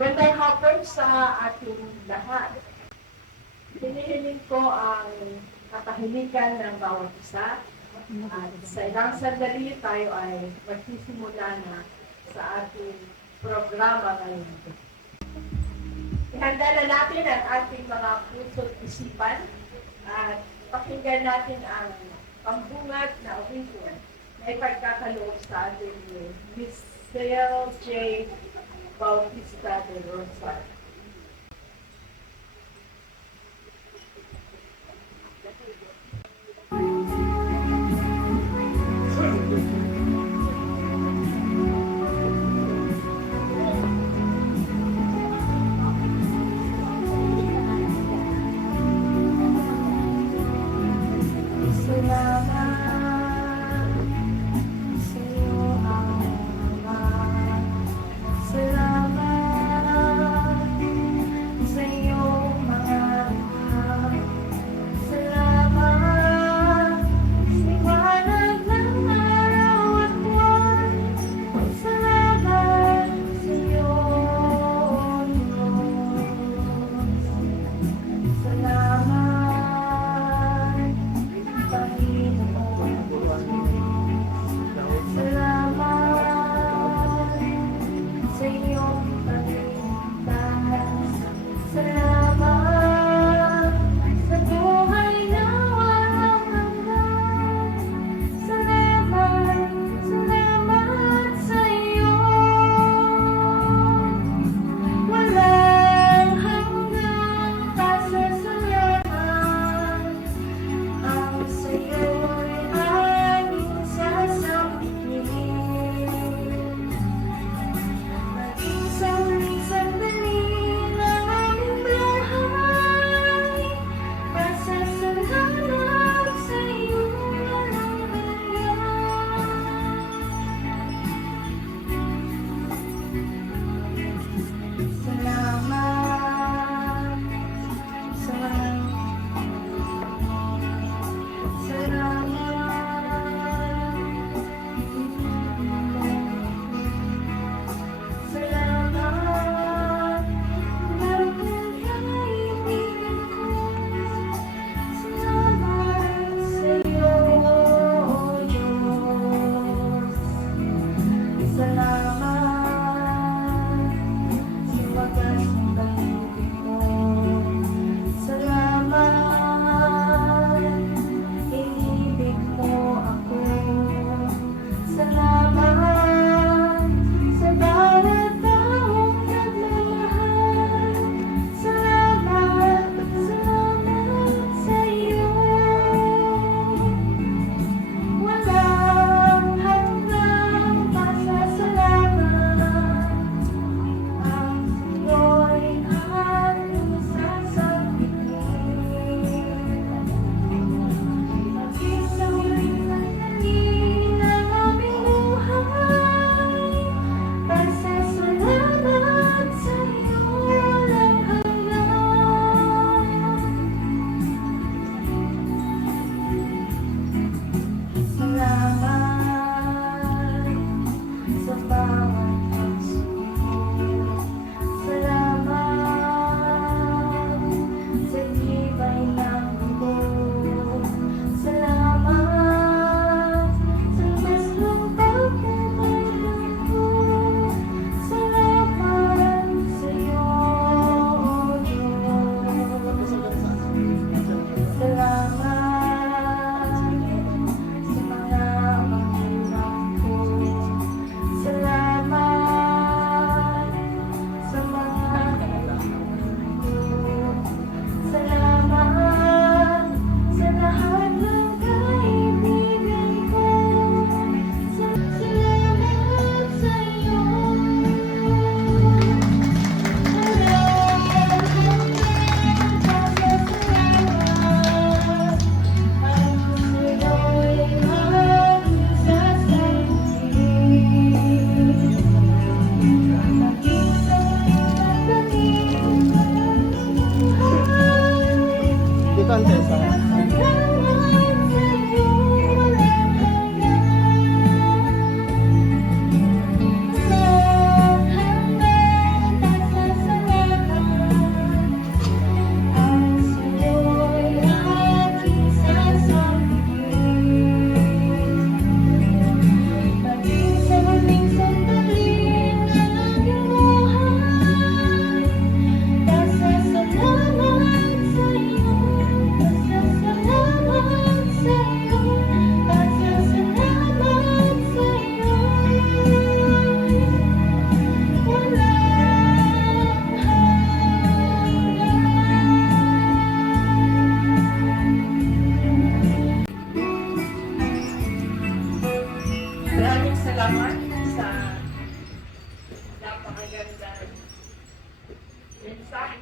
Gandang hapon sa ating lahat. Hinihiling ko ang katahimikan ng bawat isa at sa ilang sandali tayo ay magsisimula na sa ating programa ngayon. Ihanda na natin ang ating mga puso't isipan at pakinggan natin ang pambungad na awitin na ipagkakaloob sa ating Miss Sale J. Bautista de Rosal.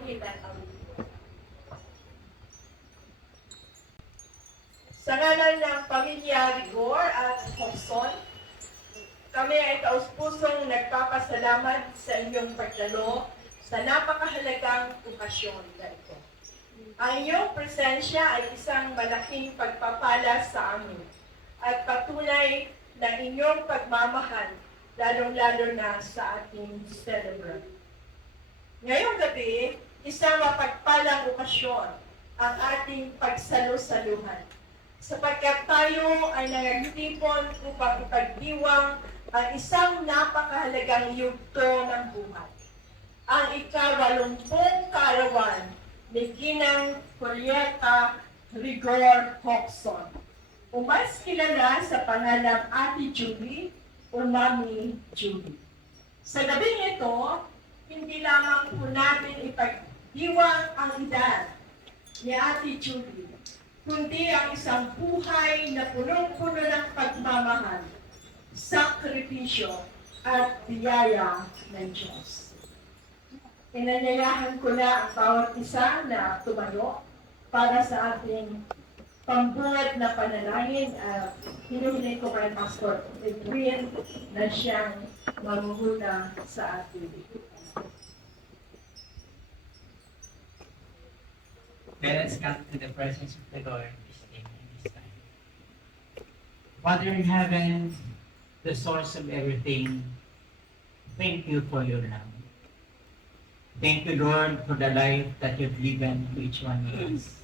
pamamagitan ng video. Sa ngalan ng pamilya Rigor at Hobson, kami ay taus-pusong nagpapasalamat sa inyong pagdalo sa napakahalagang okasyon na ito. Ang iyong presensya ay isang malaking pagpapala sa amin at patunay ng inyong pagmamahal, lalong-lalo na sa ating celebrant. Ngayong gabi, isang mapagpalang okasyon ang ating pagsalo-saluhan, sapagkat tayo ay nagtipon upang ipagdiwang ang isang napakahalagang yugto ng buhay, ang ika-80 kaarawan ni Ginang Julieta Rigor Hobson, o mas kilala sa pangalang Ate Julie o Mami Julie. Sa gabing ito, hindi lamang po natin ipagdiwang ang edad ni Ate Julie, kundi ang isang buhay na punong-puno ng pagmamahal, sakripisyo, at biyaya ng Diyos. Inanyayahan ko na ang bawat isa na tumayo para sa ating pambuhat na panalangin at hinuhiling ko kay Pastor Edwin na siyang mamuhuna sa ating. Let us come to the presence of the Lord this day and this time. Father in heaven, the source of everything, thank you for your love. Thank you, Lord, for the life that you've given to each one of us.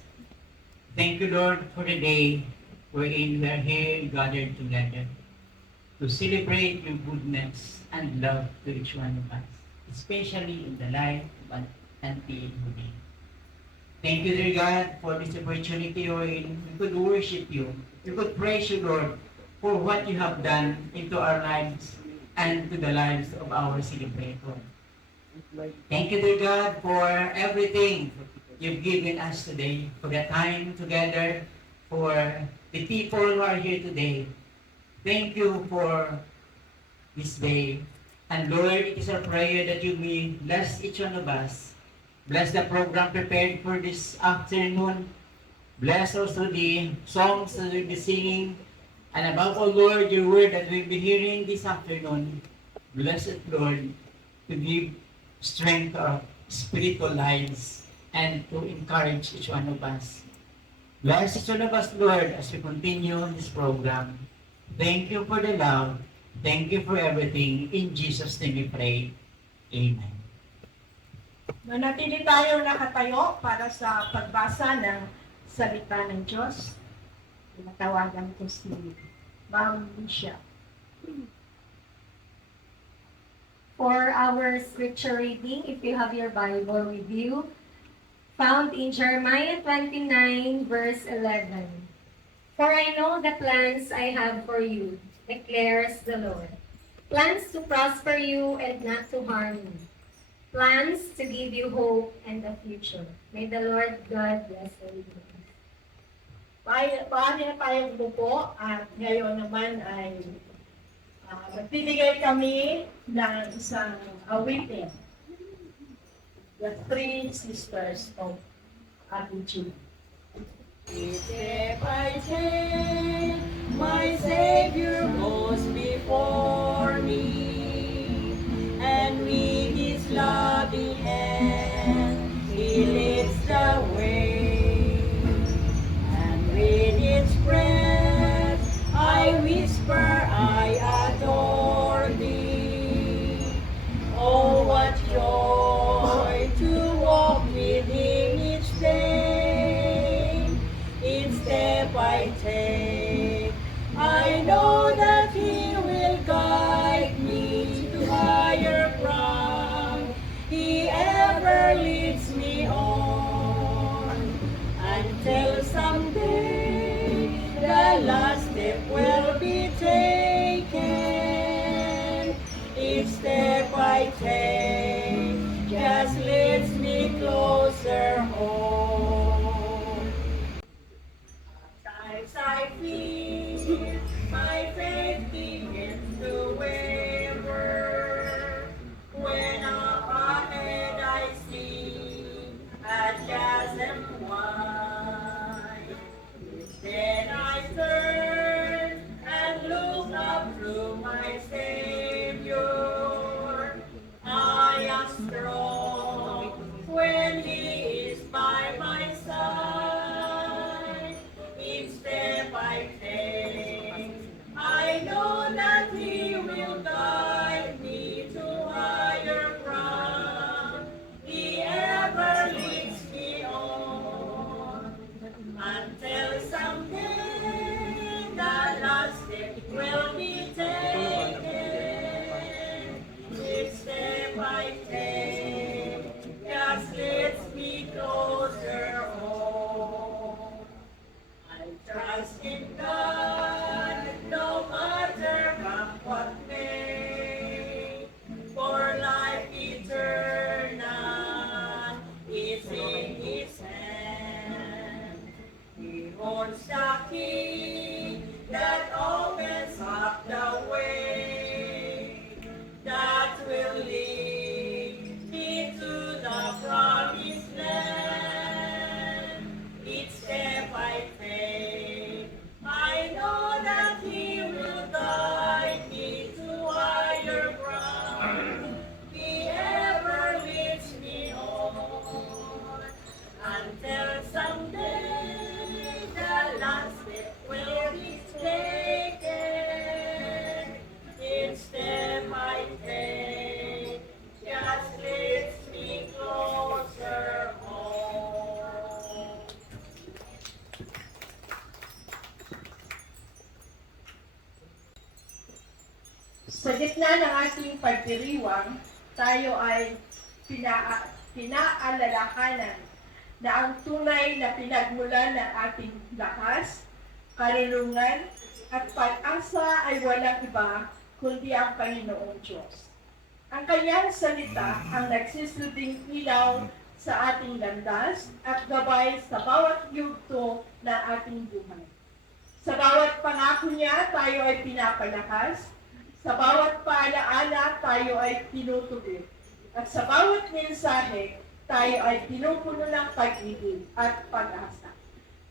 Thank you, Lord, for the day wherein we are here gathered together to celebrate your goodness and love to each one of us, especially in the life of Auntie Julie. Thank you, dear God, for this opportunity wherein we could worship you. We could praise you, Lord, for what you have done into our lives and to the lives of our celebrator. Thank you, dear God, for everything you've given us today, for the time together, for the people who are here today. Thank you for this day. And Lord, it is our prayer that you may bless each one of us. Bless the program prepared for this afternoon. Bless also the songs that we'll be singing. And above all, Lord, your word that we'll be hearing this afternoon. Bless it, Lord, to give strength to our spiritual lives and to encourage each one of us. Bless each one of us, Lord, as we continue this program. Thank you for the love. Thank you for everything. In Jesus' name we pray. Amen. Manatili tayo nakatayo para sa pagbasa ng salita ng Diyos. Tinatawagan ko si Ma'am Misha. For our scripture reading, if you have your Bible with you, found in Jeremiah 29, verse 11. For I know the plans I have for you, declares the Lord. Plans to prosper you and not to harm you. Plans to give you hope and a future. May the Lord God bless everyone. Paano na tayo buko at ngayon naman ay magbibigay kami ng isang awitin. The Three Sisters of Ate Julie. Step by step, my Savior goes before me, and with His loving hand, He leads the way. And with His breath, I whisper, I adore Thee. Oh, what joy to walk with Him each day. Each step I take, I know that He will guide me to higher ground. He ever Sa gitna ng ating pagdiriwang, tayo ay pinaalalahanan na ang tunay na pinagmulan ng ating lakas, karunungan, at pag-asa ay walang iba kundi ang Panginoong Diyos. Ang kanyang salita ang nagsisilbing ilaw sa ating landas at gabay sa bawat yugto ng ating buhay. Sa bawat pangako niya, tayo ay pinapalakas. Sa bawat paalaala, tayo ay tinutuloy. At sa bawat mensahe, tayo ay pinupuno ng pag-ibig at pag-asa.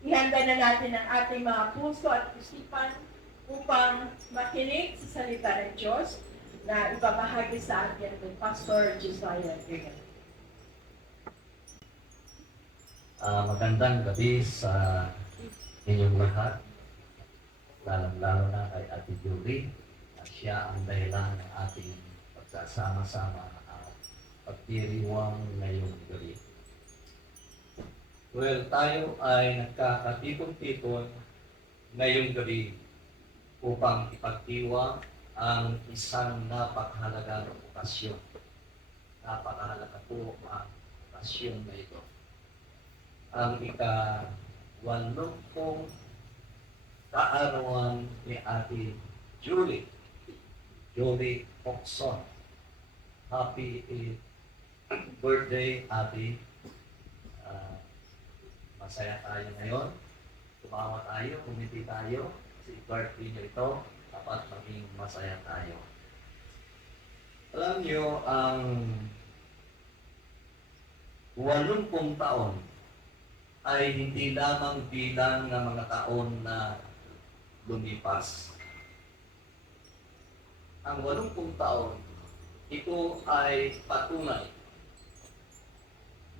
Ihanda na natin ang ating mga puso at isipan upang makinig sa salita ng Diyos na ibabahagi sa atin ng Pastor Josiah Grigan. Magandang gabi sa inyong lahat, lalong-lalo na kay Ate Julie, at siya ang dahilan ng ating pagsasama-sama at pagdiriwang ngayong gabi. Well, tayo ay nagkakatipon-tipon ngayong gabi upang ipagdiwang ang isang napakahalagang okasyon. Napakahalaga po ang okasyon na ito. Ang ika-80 kaarawan ni Ate Julie Oxon. Happy birthday, Ate. Masaya tayo ngayon. Tumawa tayo, umiti tayo. Kasi birthday niyo ito, dapat maging masaya tayo. Alam niyo, ang 80 taon ay hindi lamang bilang ng mga taon na lumipas. Ang 80 taon, ito ay patunay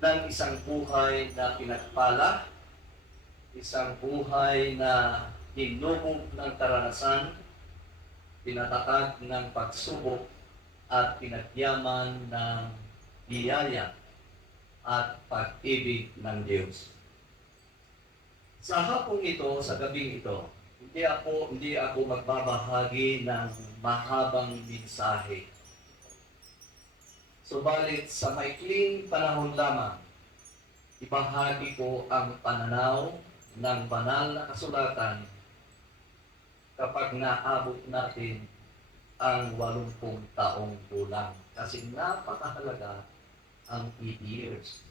ng isang buhay na pinagpala, isang buhay na hinubog ng karanasan, pinatatag ng pagsubok at pinagyaman ng biyaya at pag-ibig ng Diyos. Sa hapong ito, sa gabing ito, hindi ako magbabahagi ng mahabang mensahe. Subalit sa maikling panahon lamang, ibahagi ko ang pananaw ng banal na kasulatan kapag naabot natin ang 80 taong gulang. Kasi napakahalaga ang 8 years.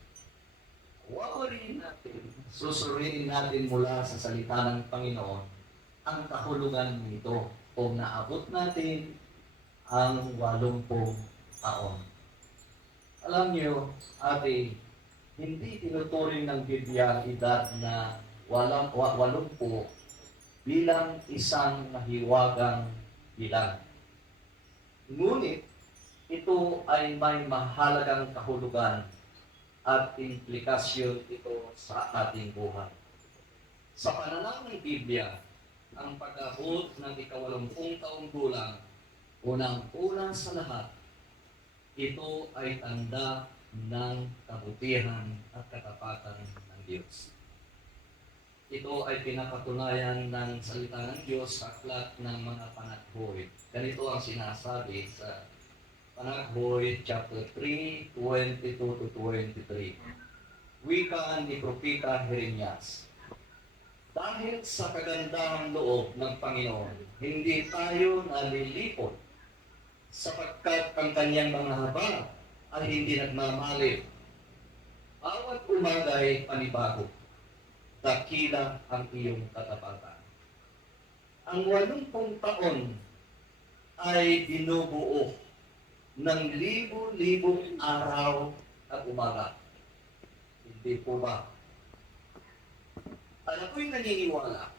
Wawarin natin, susuriin natin mula sa salita ng Panginoon ang kahulugan nito kung naabot natin ang 80 taon. Alam niyo, Ate, hindi tinuturing ng Biblia ang edad na 80 bilang isang mahiwagang bilang. Ngunit, ito ay may mahalagang kahulugan at implikasyon ito sa ating buhay. Sa pananaw ng Biblia, ang pag-abot ng ika-80 taong gulang, unang-una sa lahat, ito ay tanda ng kabutihan at katapatan ng Diyos. Ito ay pinapatunayan ng salita ng Diyos sa aklat ng mga panaghoy. Ganito ang sinasabi sa Panaghoy chapter 3, 22-23. Wika ni Propeta Jeremias. Dahil sa kagandahang loob ng Panginoon, hindi tayo nalilipot sapagkat ang kanyang mga habag ay hindi nagmamalit. Bawat umaga ay panibago. Dakila ang iyong katapatan. Ang 80 taon ay binubuo ng libo-libong araw at umaga. Hindi po ba? Ako'y naniniwala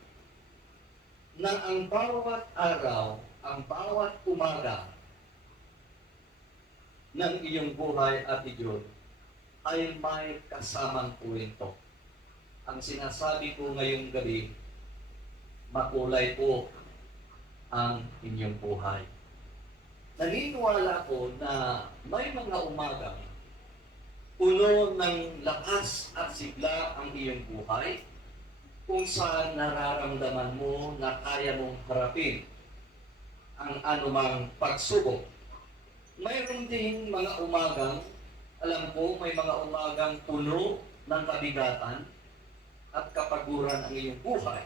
na ang bawat araw, ang bawat umaga ng iyong buhay at iyon ay may kasamang kwento. Ang sinasabi ko ngayong gabi, makulay po ang inyong buhay. Naniniwala ko na may mga umagang puno ng lakas at sigla ang iyong buhay kung saan nararamdaman mo na kaya mong harapin ang anumang pagsubok. Mayroon ding mga umagang, alam ko, may mga umagang puno ng kabigatan at kapaguran ang iyong buhay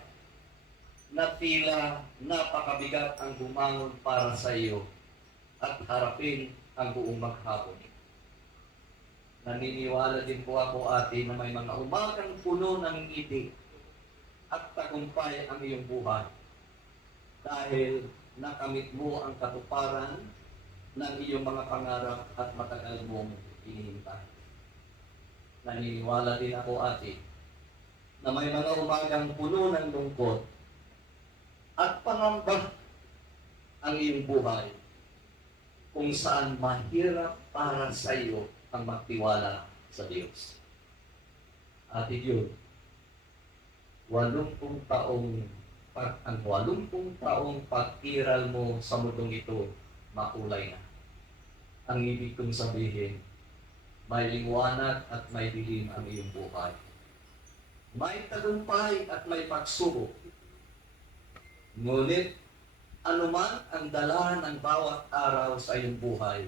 na tila napakabigat ang bumangon para sa iyo at harapin ang buong maghapon. Naniniwala din po ako, ate, na may mga umagang puno ng ngiti at tagumpay ang iyong buhay dahil nakamit mo ang katuparan ng iyong mga pangarap at matagal mong hinihintay. Naniniwala din ako, ate, na may mga umagang puno ng lungkot at pangamba ang iyong buhay kung saan mahirap para sa iyo ang magtiwala sa Diyos. Ate Jude, 80 taong pag-iral mo sa mundong ito, makulay na. Ang ibig kong sabihin, may liwanag at may dilim ang iyong buhay. May tagumpay at may pagsubok. Ngunit, anuman ang dala ng bawat araw sa iyong buhay,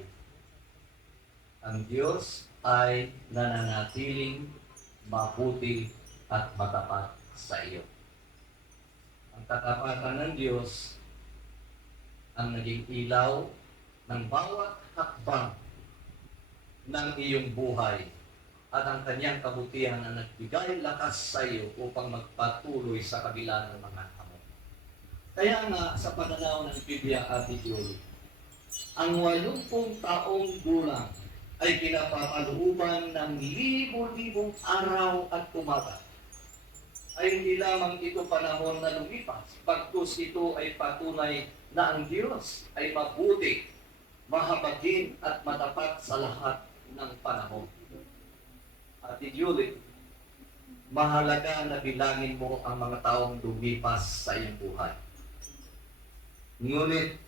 ang Diyos ay nananatiling mabuti at matapat sa iyo. Ang katapatan ng Diyos ang naging ilaw ng bawat hakbang ng iyong buhay at ang kanyang kabutihan na nagbigay lakas sa iyo upang magpatuloy sa kabila ng mga hamon. Kaya nga, sa pananaw ng Biblia, Ate Julie, ang 80 taong gulang ay pinapapalooban ng libo-libong araw at umaga. Ay hindi lamang ito panahon na lumipas, pagkus ito ay patunay na ang Diyos ay mabuti, mahabagin at matapat sa lahat ng panahon. Ate Julie, mahalaga na bilangin mo ang mga taong lumipas sa iyong buhay. Ngunit,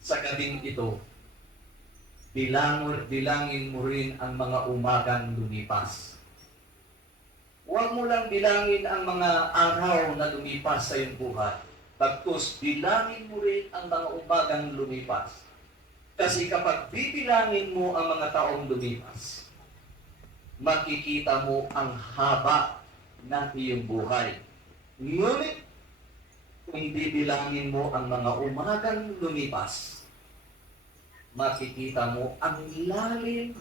sa gabing ito, bilangin mo rin ang mga umagang lumipas. Huwag mo lang bilangin ang mga araw na lumipas sa iyong buhay. Bagkus, bilangin mo rin ang mga umagang lumipas. Kasi kapag bibilangin mo ang mga taong lumipas, makikita mo ang haba ng iyong buhay. Ngunit, kung bibilangin mo ang mga umagang lumipas, makikita mo ang lalim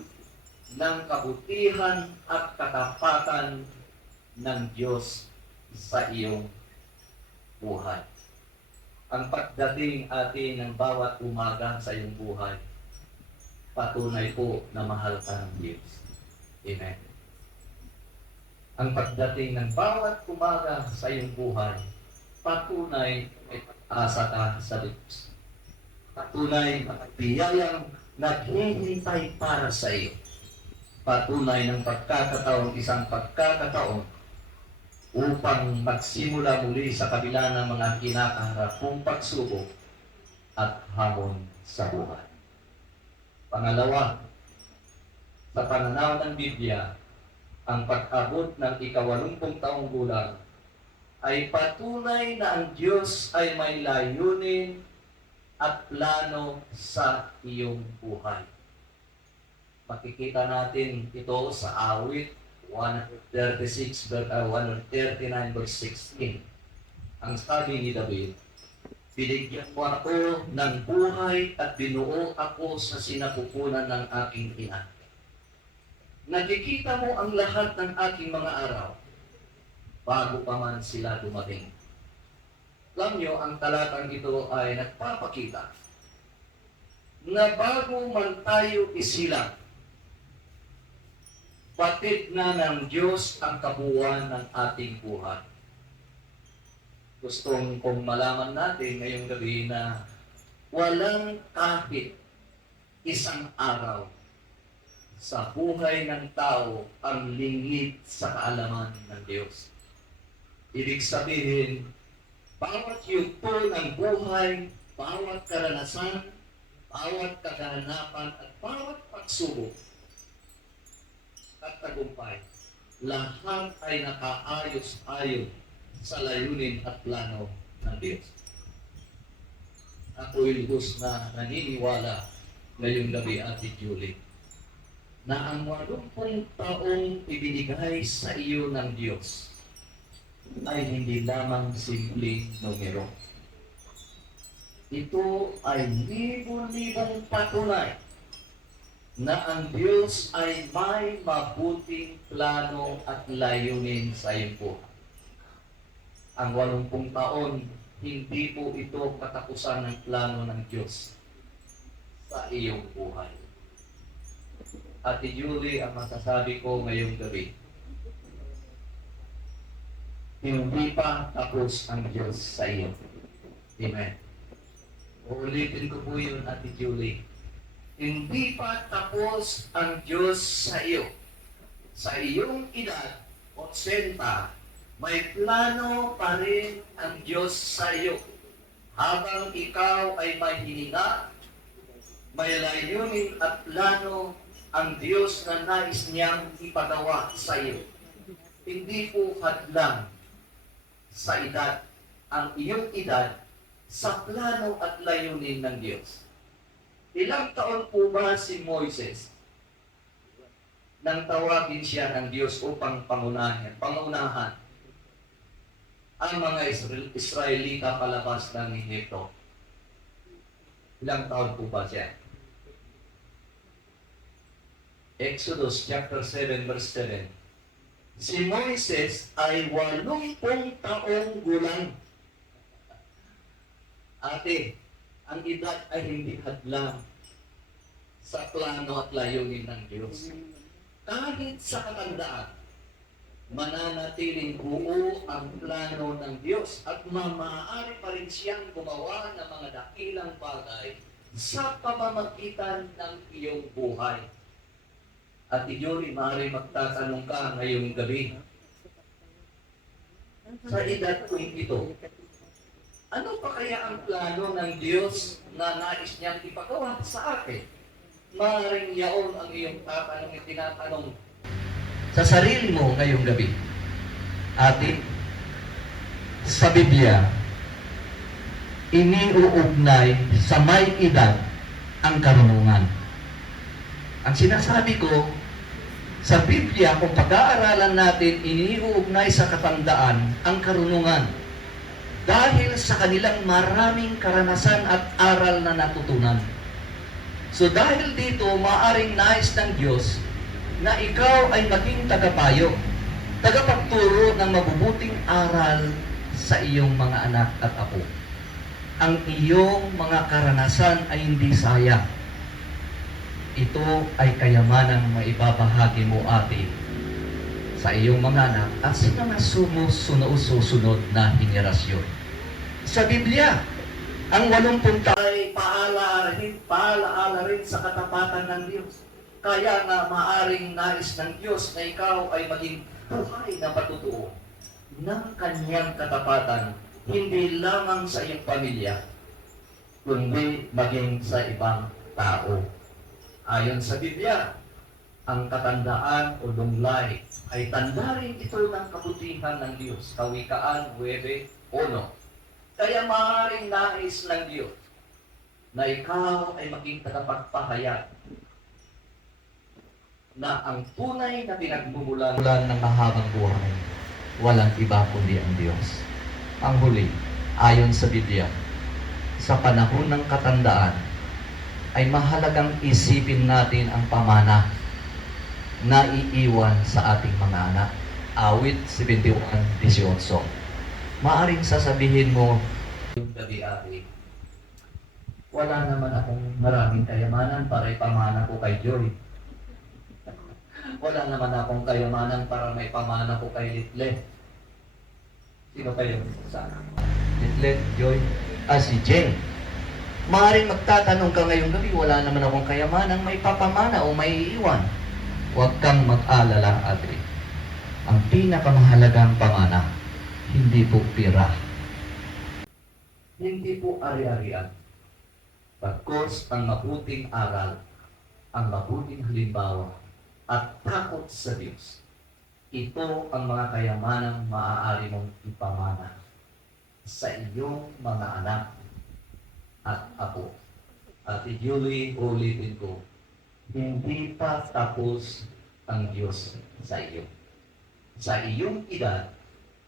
ng kabutihan at katapatan ng Diyos sa iyong buhay. Ang pagdating atin ng bawat umaga sa iyong buhay, patunay po na mahal ka ng Diyos. Amen. Ang pagdating ng bawat umaga sa iyong buhay, patunay ay pag-asa ka sa Diyos. Patunay na biyayang naghihintay para sa iyo. Patunay ng isang pagkakataon upang magsimula muli sa kabila ng mga kinakaharap mong pagsubok at hamon sa buhay. Pangalawa, sa pananaw ng Biblia, ang pag-abot ng 80 taong gulang ay patunay na ang Diyos ay may layunin at plano sa iyong buhay. Makikita natin ito sa awit 139 verse 16. Ang sabi ni David, binigyan mo ako ng buhay at binuo ako sa sinapupunan ng aking ina. Nakikita mo ang lahat ng aking mga araw bago pa man sila dumating. Alam nyo, ang talatang ito ay nagpapakita na bago man tayo isilang, batid na ng Diyos ang kabuuan ng ating buhay. Gustong kong malaman natin ngayong gabi na walang kahit isang araw sa buhay ng tao ang lingid sa kaalaman ng Diyos. Ibig sabihin, bawat yugto ng buhay, bawat karanasan, bawat kaganapan at bawat pagsubok at tagumpay, lahat ay nakaayos-ayon sa layunin at plano ng Diyos. ako'y lubos na naniniwala ngayong gabi, Ate Julie, na ang 80 taong ibinigay sa iyo ng Diyos ay hindi lamang simpleng numero. Ito ay libo-libong patunay na ang Diyos ay may mabuting plano at layunin sa iyong buhay. Ang 80 taon, hindi po ito katapusan ng plano ng Diyos sa iyong buhay. Ate Julie, ang masasabi ko ngayong gabi, hindi pa tapos ang Diyos sa iyo. Amen. Uulitin ko po yun, Ate Julie. Hindi pa tapos ang Diyos sa iyo. Sa iyong edad, 80, may plano pa rin ang Diyos sa iyo. Habang ikaw ay may hininga, may layunin at plano ang Diyos na nais niyang ipagawa sa iyo. Hindi po hadlang sa edad ang iyong edad sa plano at layunin ng Diyos. Ilang taon po ba si Moises nang tawagin siya ng Diyos upang pangunahan ang mga Israelita palabas ng Ehipto? Ilang taon po ba siya? Exodus chapter 7 verse 7. Si Moises ay 80 taong gulang. Ate, ang edad ay hindi hadlang sa plano at layunin ng Diyos. Kahit sa katandaan, mananatiling buo ang plano ng Diyos at maaari pa rin siyang gumawa ng mga dakilang bagay sa pamamagitan ng iyong buhay. At Julie, maaari magtatanong ka ngayong gabi, sa edad ko ito, ano pa kaya ang plano ng Diyos na nais niyang ipagawa sa akin? Maaaring yaon ang iyong tatanong at tinatanong sa sarili mo ngayong gabi. Ate, sa Biblia, iniuugnay sa may edad ang karunungan. Ang sinasabi ko, sa Biblia, kung pag-aaralan natin, iniuugnay sa katandaan ang karunungan. Dahil sa kanilang maraming karanasan at aral na natutunan. So dahil dito, maaring nais ng Diyos na ikaw ay maging tagapayo, tagapagturo ng mabubuting aral sa iyong mga anak at apo. Ang iyong mga karanasan ay hindi sayang. Ito ay kayamanang maibabahagi mo, ate, sa iyong mga anak at sa mga susunod na henerasyon. Sa Biblia, ang 80 ay paalaala rin sa katapatan ng Diyos. Kaya nga maaring nais ng Diyos na ikaw ay maging buhay na patutuo ng kanyang katapatan, hindi lamang sa iyong pamilya, kundi maging sa ibang tao. Ayon sa Biblia, ang katandaan o lunglay ay tanda rin ito ng kabutihan ng Diyos. Kawikaan 9:1. Kaya maaaring nais ng Diyos na ikaw ay maging tagapagpahayag na ang tunay na pinagmumulan ng mahabang buhay, walang iba kundi ang Diyos. Ang huli, ayon sa Biblia, sa panahon ng katandaan, ay mahalagang isipin natin ang pamana na iiwan sa ating mga anak. Awit 71:18. Maaring sasabihin mo, yung gabi, ate, wala naman akong maraming kayamanan para ipamana ko kay Joy. Wala naman akong kayamanan para may pamana ko kay Litlet. Sino kayo? Sana. Litlet, Joy, si Jen. Maaaring magtatanong ka ngayong gabi, wala naman akong kayamanan may papamana o may iiwan. Huwag kang mag-alala, ate. Ang pinakamahalagang pamana, hindi po pira. Hindi po ari-arian. Bagkus ang mabuting aral, ang mabuting halimbawa, at takot sa Diyos. Ito ang mga kayamanang maaari mong ipamana sa iyong mga anak at ako. Ate Julie, ulitin ko, hindi pa tapos ang Diyos sa iyo. Sa iyong edad,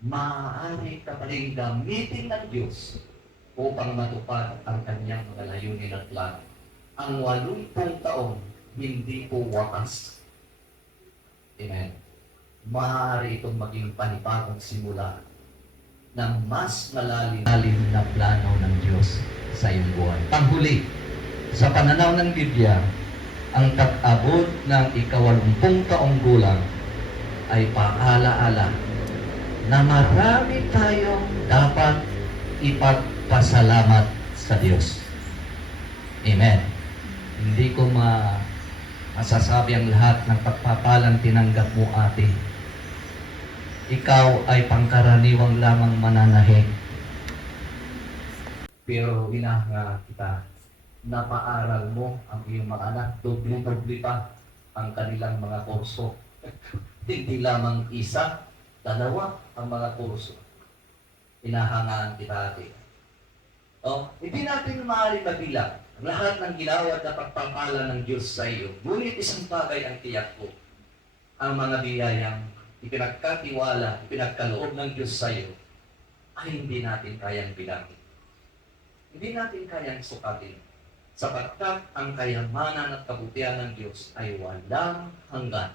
maaari ka pa rin gamitin ng Diyos upang matupad ang kanyang mga layunin at plano. Ang 80 taon, hindi po wakas. Amen. Maaari itong maging panibagong simula ng mas malalim na plano ng Diyos sa iyong buhay. Panghuli, sa pananaw ng Biblia, ang pag-abot ng 80 taong gulang ay paalaala na marami tayong dapat ipagpasalamat sa Diyos. Amen. Hindi ko masasabi ang lahat ng pagpapalang tinanggap mo, ate. Ikaw ay pangkaraniwang lamang mananahig. Pero hinahanga kita, napaaral mo ang iyong mga anak, doble-doble pa ang kanilang mga kurso. Hindi lamang isa, dalawa ang mga kurso. Hinahangaan kita, ate. Hindi natin maaari mabilang lahat ng ginawa at pagpapala ng Diyos sa iyo. Ngunit isang bagay ang tiyak ko, ang mga biyayang ipinagkatiwala, ipinagkaloob ng Diyos sa iyo, ay hindi natin kayang bilangin. Hindi natin kayang sukatin. Sapagkat ang kayamanan at kabutihan ng Diyos ay walang hanggan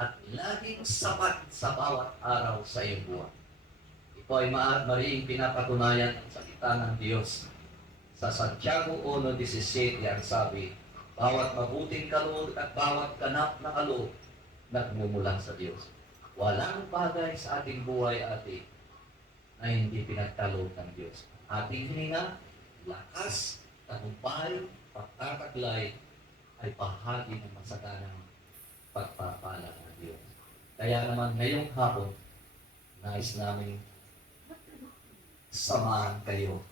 at laging sapat sa bawat araw sa iyong buhay. Ito ay maaaring pinapatunayan ang salita ng Diyos. Sa Santiago 1:17 ang sabi, bawat mabuting kaloob at bawat ganap na kaloob nagmumula sa Diyos. Walang bagay sa ating buhay, ate, na hindi pinagkaloob ng Diyos. Ating hininga, lakas, tagumpay, pagtataglay ay bahagi ng masaganang pagpapala ng Diyos. Kaya naman ngayong hapon, nais namin samahan kayo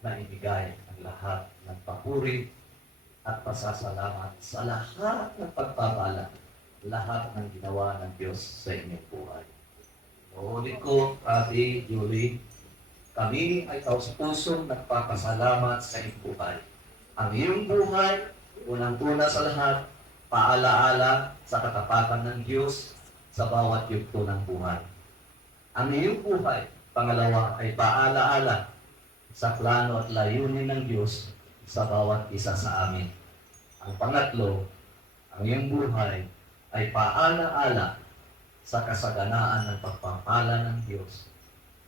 na ibigay ang lahat ng papuri at pasasalamat sa lahat ng pagpapala, lahat ng ginawa ng Diyos sa inyong buhay. Ulit ko, Ate Julie, kami ay taus-pusong nagpapasalamat sa iyong buhay. Ang iyong buhay, unang-una sa lahat, paalaala sa katapatan ng Diyos sa bawat yugto ng buhay. Ang iyong buhay, pangalawa, ay paalaala sa plano at layunin ng Diyos sa bawat isa sa amin. Ang pangatlo, ang iyong buhay ay paalaala sa kasaganaan ng pagpapala ng Diyos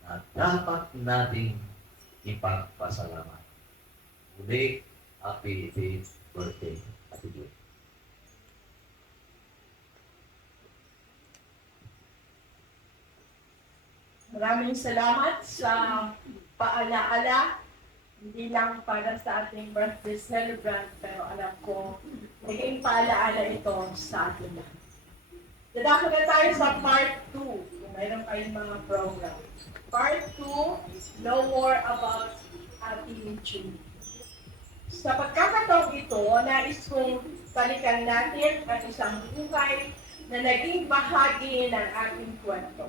na dapat nating ipagpasalamat. Muli, happy birthday, Ate Julie. Maraming salamat sa paalaala, hindi lang para sa ating birthday celebrant, pero alam ko, naging paalaala ito sa atin lahat. Dadako na tayo sa part 2, kung mayroon kayong mga program. Part 2, know more about ating Julie. Sa pagkakataong ito, nais kong balikan natin ang isang buhay na naging bahagi ng ating kwento.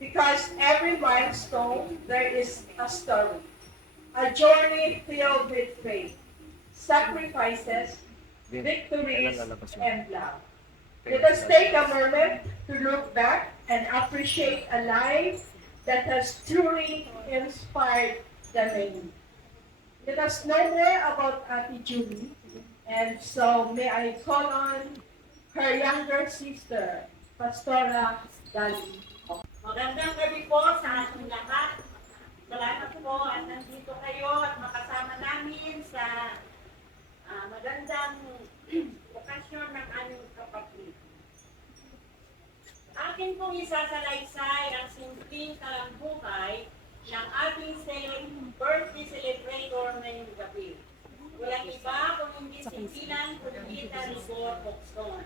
Because every milestone, there is a story. A journey filled with faith, sacrifices, victories, and love. Let us take a moment to look back and appreciate a life that has truly inspired the many. Let us know more about Ate Julie. And so may I call on her younger sister, Pastora Dali. Magandang gabi po sa ating lahat. Salamat po at nandito kayo at makasama namin sa magandang okasyon ng aming kapatid. Akin pong isasalaysay ang simpleng talambuhay ng ating birthday celebrator ngayong gabi. Walang iba kung hindi si Pinan Pulita Rigor Boxon.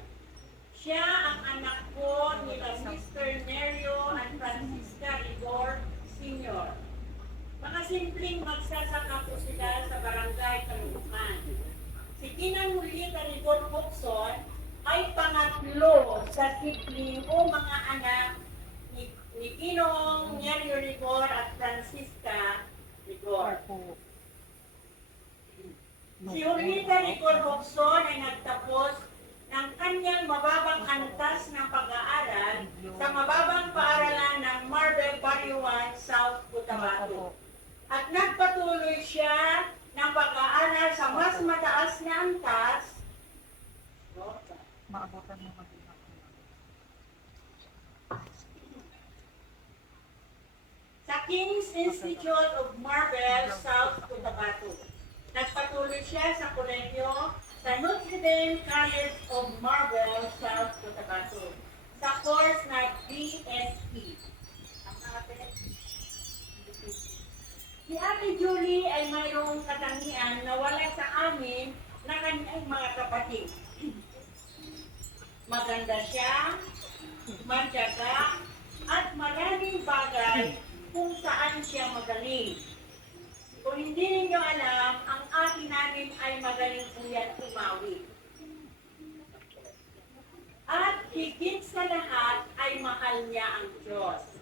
Siya ang anak po nila Sister Nerio at Francisca Rigor Sr. Mga simpleng magsasaka po sila sa barangay Talukan. Si Kinang Mulita Rigor Boxon ay pangatlo sa sibling o mga anak ni Kinong Nerio Rigor at Francisca Rigor. Si Julita Rigor Bocson ay nagtapos ng kanyang mababang antas ng pag-aaral sa mababang paaralan ng Marbel Bariwan, South Cotabato. At nagpatuloy siya ng pag-aaral sa mas mataas na antas sa King's Institute of Marbel, South Cotabato. Nagpatuloy siya sa kolehiyo sa Notre Dame College of Marbel, South Cotabato sa course na BSc. Si Ate Julie ay mayroong katangian na wala sa amin na kanyang mga kapatid. Maganda siya, matyaga, at maraming bagay kung saan siya magaling. Kung hindi ninyo alam, ang akin namin ay magaling po yan umawi. At higit sa lahat ay mahal niya ang Diyos,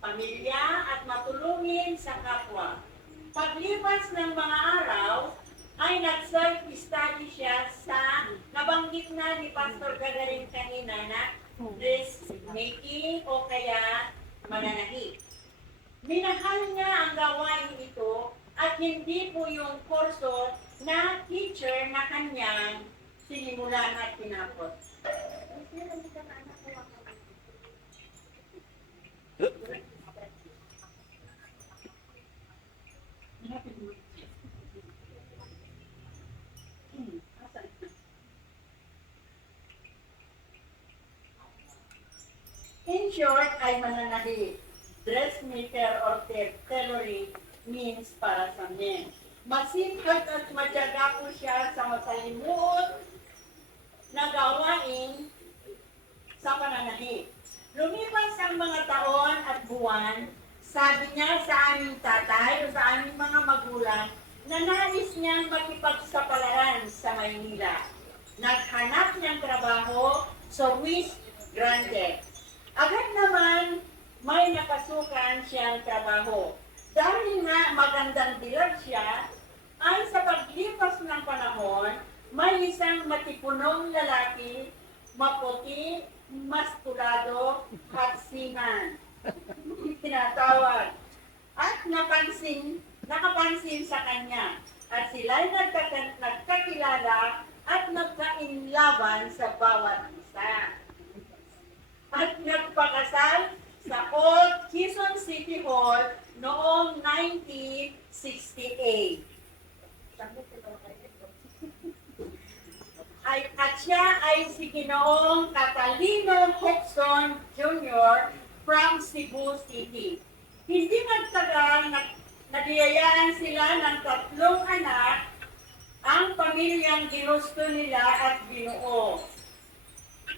pamilya at matulungin sa kapwa. Paglipas ng mga araw, ay nag-self-study siya sa nabanggit na ni Pastor Gagarin kanina na dressmaking o kaya mananahi. Minahal niya ang gawain ito at hindi po yung kurso na teacher na kanyang sinimulan at tinapos. In short, ay mananahi. Dressmaker or tailoring means para sa men. Masipag at matyaga po siya sa masalimuot na gawain sa pananahi. Lumipas ang mga taon at buwan, sabi niya sa aming tatay o sa aming mga magulang na nais niyang makipagsapalaran sa Maynila. Naghanap niyang trabaho sa West Grande. Agad naman may napasukan siyang trabaho. Dahil nga magandang dilag siya, ay sa paglipas ng panahon, may isang matipunong lalaki, maputi, maskulado, at siman. Tinatawag. At nakapansin sa kanya. At sila'y nagkakilala at nagkainlaban sa bawat isa. At nagpakasal sa Old Quezon City Hall noong 1968. At siya ay si Ginoong Catalino Hoxton Jr. from Cebu City. Hindi magtagal, nadiyayaan sila ng 3 anak, ang pamilyang ginusto nila at binuo.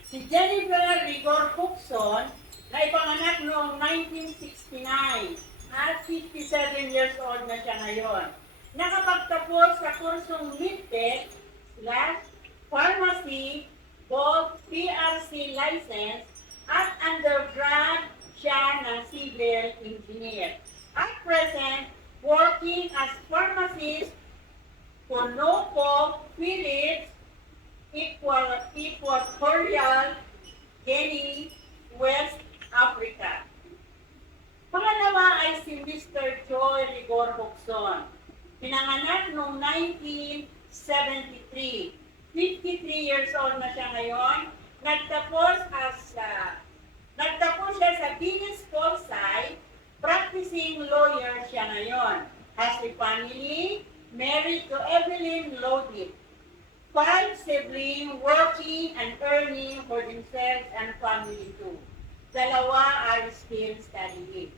Si Jennifer Rigor Hoxton na ipanganak noong 1969 at 57 years old na siya ngayon. Nakapagtapos sa kursong Midtech/Pharmacy, both PRC license at undergrad siya ng civil engineer. At present, working as pharmacist for Novo Philips, Equatorial Guinea, West Africa. Pangalawa ay si Mr. Joy Rigor Hoxton. Pinanganak noong 1973. 53 years old na siya ngayon. Nagtapos siya sa Venus Forsyth, practicing lawyer siya ngayon. Has a family, married to Evelyn Lodip. 5 siblings working and earning for themselves and family too. 2 are still studying.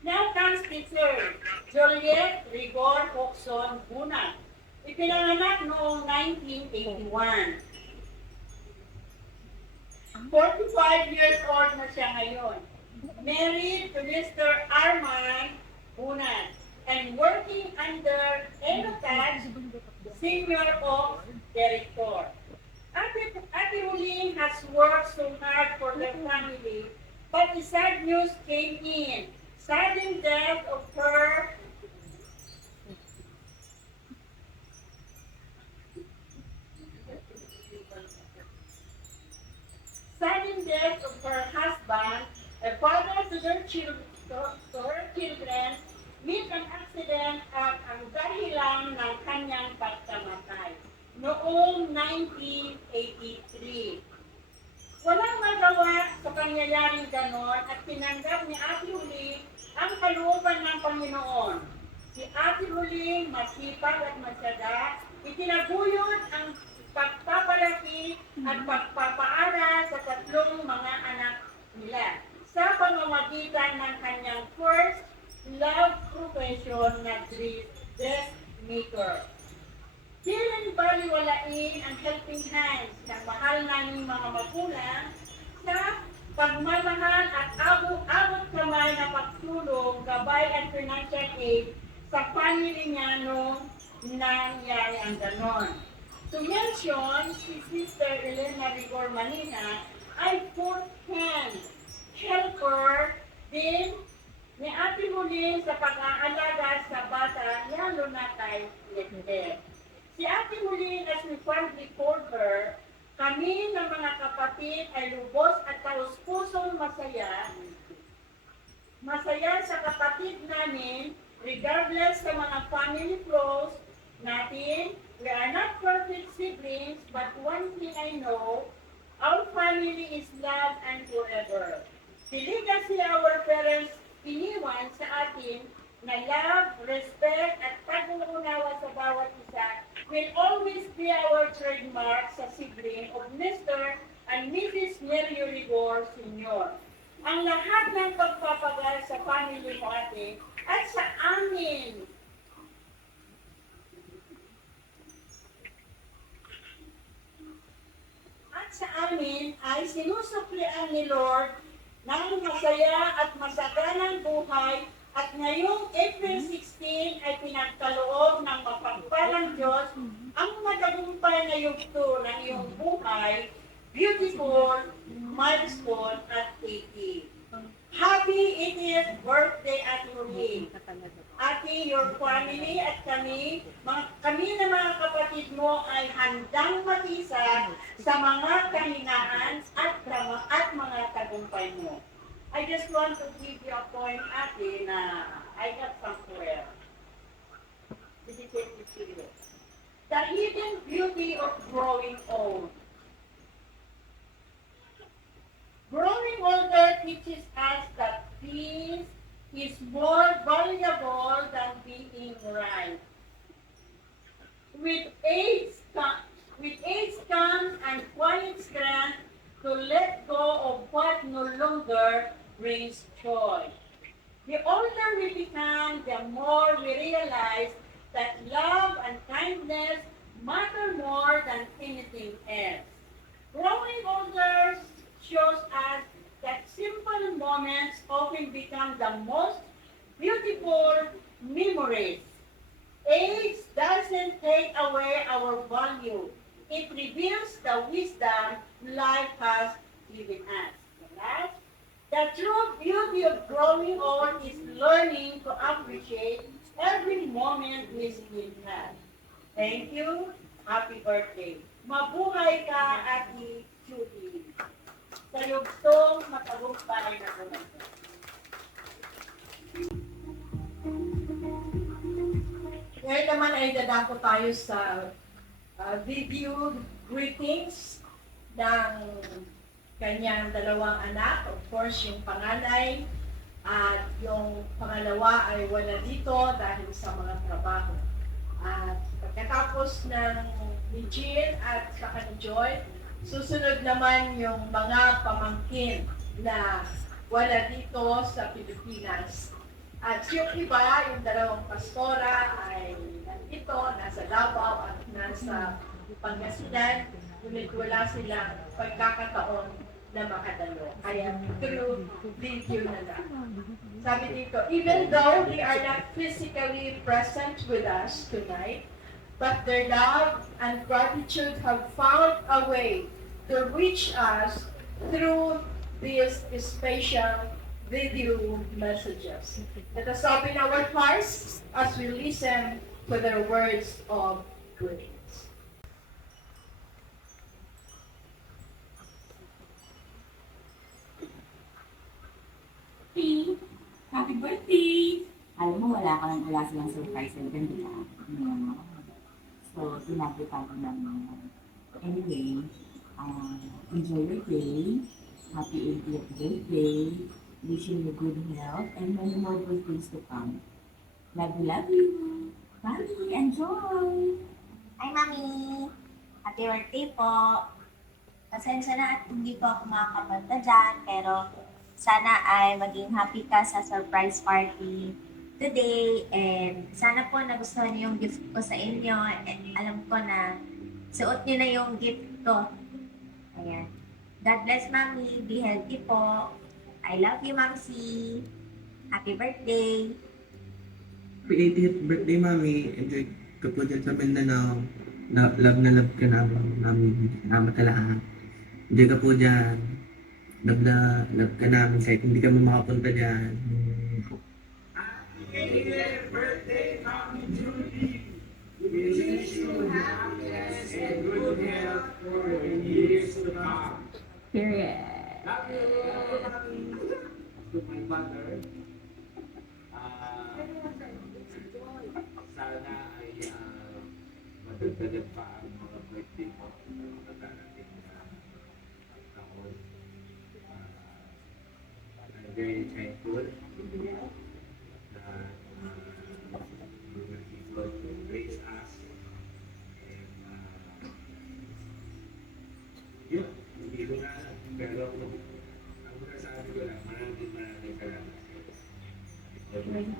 Now comes teacher, Juliet Rigor Hoxton Bunat. Ipinanganak noong 1981. 45 years old na siya ngayon. Married to Mr. Arman Bunat and working under Enocat Senior of Director. Ate Huling has worked so hard for their family, but the sad news came in. Sudden death of her practices of her husband, a father to their children, to her children, with an accident at ang dahilan ng kanyang pagkamatay noong 1983. Walang magawa sa pangyayaring ganon at tinanggap ni Ate Huling ang kalooban ng Panginoon. Si Ate Huling, masipag at matyaga, itinaguyod ang pagpapalaki at pagpapaaral sa tatlong mga anak nila sa pamamagitan ng kanyang first love profession na dressmaker. Di rin baliwalain ang helping hands ng mahal naming mga magulang sa pagmamahal at abot kamay na pagtulong, gabay at financial aid sa family niya nung nangyari ang ganon. To mention, si Sister Elena Rigor Manina ay fourth-hand helper din ni Ate Huling sa pag-aalaga sa bata lalo na kay Lecter. Si Ate Huling, as we fondly called her, kami ng mga kapatid ay lubos at taus-pusong masaya sa kapatid namin, regardless sa mga family flaws natin. We are not perfect siblings, but one thing I know, our family is love and forever. The legacy our parents iniwan sa atin na love, respect, at pag-uunawa sa bawat isa will always be our trademark sa sibling of Mr. and Mrs. Nerio Rigor Sr. Ang lahat ng pagpapagal sa family mo ate at sa amin ay sinusuklian ni Lord ng masaya at masaganang buhay at ngayong April 16 ay pinagkaloob ng mapagpalang Diyos ang matagumpay na yugto ng iyong buhay, beautiful, milestone at 80. Happy 80th birthday at Huling. Ate, your family at kami na mga kapatid mo ay handang matisa sa mga kahinaan at mga tagumpay mo. I just want to give you a point, ate, na I got somewhere. Dedicate to you. The hidden beauty of growing old. Growing older teaches us that peace is more valuable than being right. With age comes and quiet strength to let go of what no longer brings joy. The older we become, the more we realize that love and kindness matter more than anything else. Growing older shows us that simple moments often become the most beautiful memories. Age doesn't take away our value. It reveals the wisdom life has given us. Right? The true beauty of growing old is learning to appreciate every moment we still have. Thank you. Happy birthday. Mabuhay ka, Ate Judy. Sa yugtong matagumpay na gumanda. Ngayon naman ay dadako tayo sa video greetings ng kanyang dalawang anak. Of course, yung panganay at yung pangalawa ay wala dito dahil sa mga trabaho. At pagkatapos ni Jean at saka ni Joy, susunod naman yung mga pamangkin na wala dito sa Pilipinas. At yung iba, yung dalawang pastora ay nandito, nasa Davao at nasa Pangasinan, ngunit wala silang pagkakataon na makadalo. Kaya through video na lang. Sabi dito, even though they are not physically present with us tonight, but their love and gratitude have found a way to reach us through these special video messages. Let us open our hearts as we listen to their words of greetings. parang wala silang surprise and ganun ka. So, sinabi pa rin naman. Anyway, enjoy your day. Happy 80th birthday. Wishing you good health and many more birthdays to come. Love you. Mami, enjoy! Hi, Mami! Happy birthday po! Pasensya na at hindi po ako makakapunta dyan, pero sana ay maging happy ka sa surprise party today. And sana po nagustuhan niyo yung gift ko sa inyo. And alam ko na suot niyo na yung gift ko. Ayan. God bless, Mami. Be healthy po. I love you, Mamsi. Happy birthday! Happy 80th birthday, Mami. Enjoy ka po dyan sa Mindanao. Love na love ka namin. Salamat ka lahat. Enjoy ka po dyan. Love ka namin kahit hindi ka mo makapunta dyan. Happy birthday, Mami Julie! Wish you happiness and good health for the years to come. Period. Love you! To my mother, sana ay madagdagan pa ang mga birthday mo sa darating na taon. I'm very thankful na you were able to raise us. And yun, hindi ko na alam. Pero ang masasabi ko lang, maraming salamat. Happiness.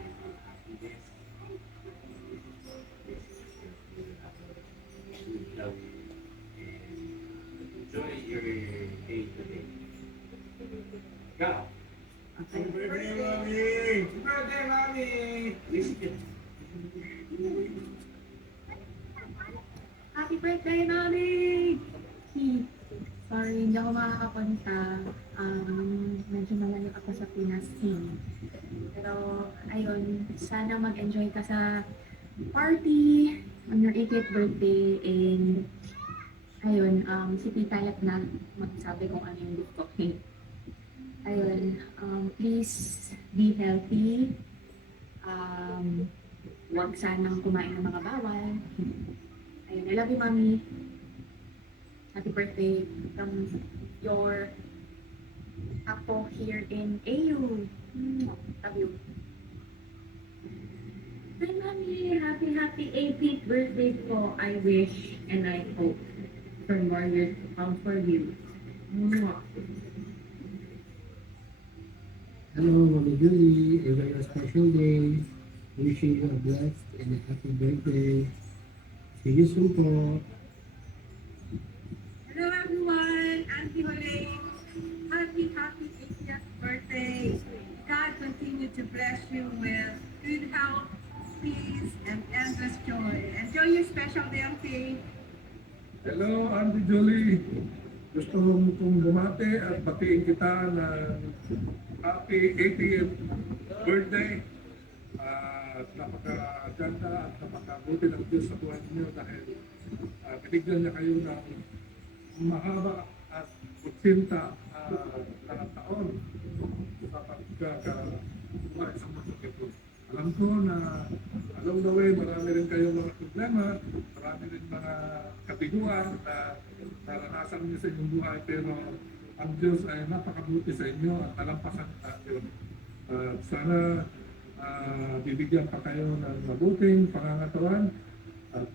Good love. And enjoy your day today. Go! Happy birthday, Mommy! Happy birthday, Mommy! Listen. Happy birthday, Mami! Sorry, hindi ako makakapunta. Medyo malayo ako sa Pinas. Pero, ayun, sana mag-enjoy ka sa party on your 80th birthday. And, ayun, si Tita Yap na magsabi kung ano yung gift ko. Ayun, please be healthy. Huwag sanang kumain ng mga bawal. Ayun, I love you, Mami. Happy birthday from your Apo here in AU. Love you. Hi, Mami. Happy 80th birthday po. I wish and I hope for more years to come for you. Hello, Mami Julie. A very special day. Wishing you a blessed and a happy birthday. See you soon po. Hello everyone, Auntie Holay. Happy 80th birthday. God continue to bless you with good health, peace, and endless joy. Enjoy your special day, Auntie. Hello, Auntie Julie. Gusto kong bumati at batiin kita ng happy 80th birthday. Napakaganda at napakabuti ng Diyos sa buhay niyo dahil binigyan niya kayo ng mahaba at kutsinta na taon sa pagkakabuhay sa mundo ito. Alam ko na along the way marami rin kayong mga problema, marami rin mga kabiguan na naranasan niyo sa inyong buhay, pero ang Diyos ay napakabuti sa inyo at nalampasan natin. Sana bibigyan pa kayo ng mabuting pangangatawan at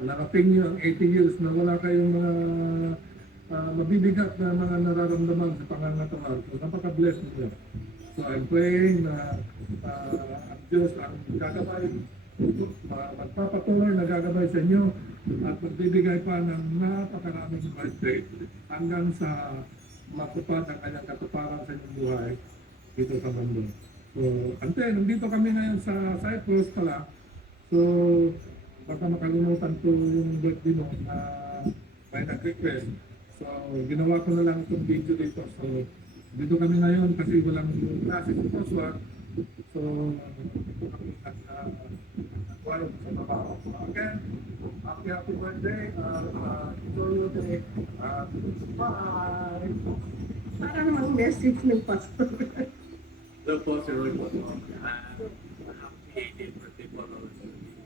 narating niyo ang 80 years na wala kayong mga mabibigat na mga nararamdaman sa pangangatawan. So napaka-bless niyo. So I'm praying na ang Diyos ang gagabay, magpapatuloy na gagabay sa inyo at magbibigay pa ng napakaraming birthday hanggang sa matupad ang kanyang katuparan sa inyong buhay dito sa mundo. So, ante, nandito kami ngayon sa Cyprus pala. So, baka makalimutan ko yung birthday mo na may nag-request. So, ginawa ko na lang itong video dito. So, dito kami ngayon kasi walang klase sa Joshua. So, dito kami nag-wala sa trabaho. So, again, happy birthday. Enjoy your day. Bye! Para namang message ng pastor. Ito po si Roy po. Happy 80th birthday po, Lola Julie.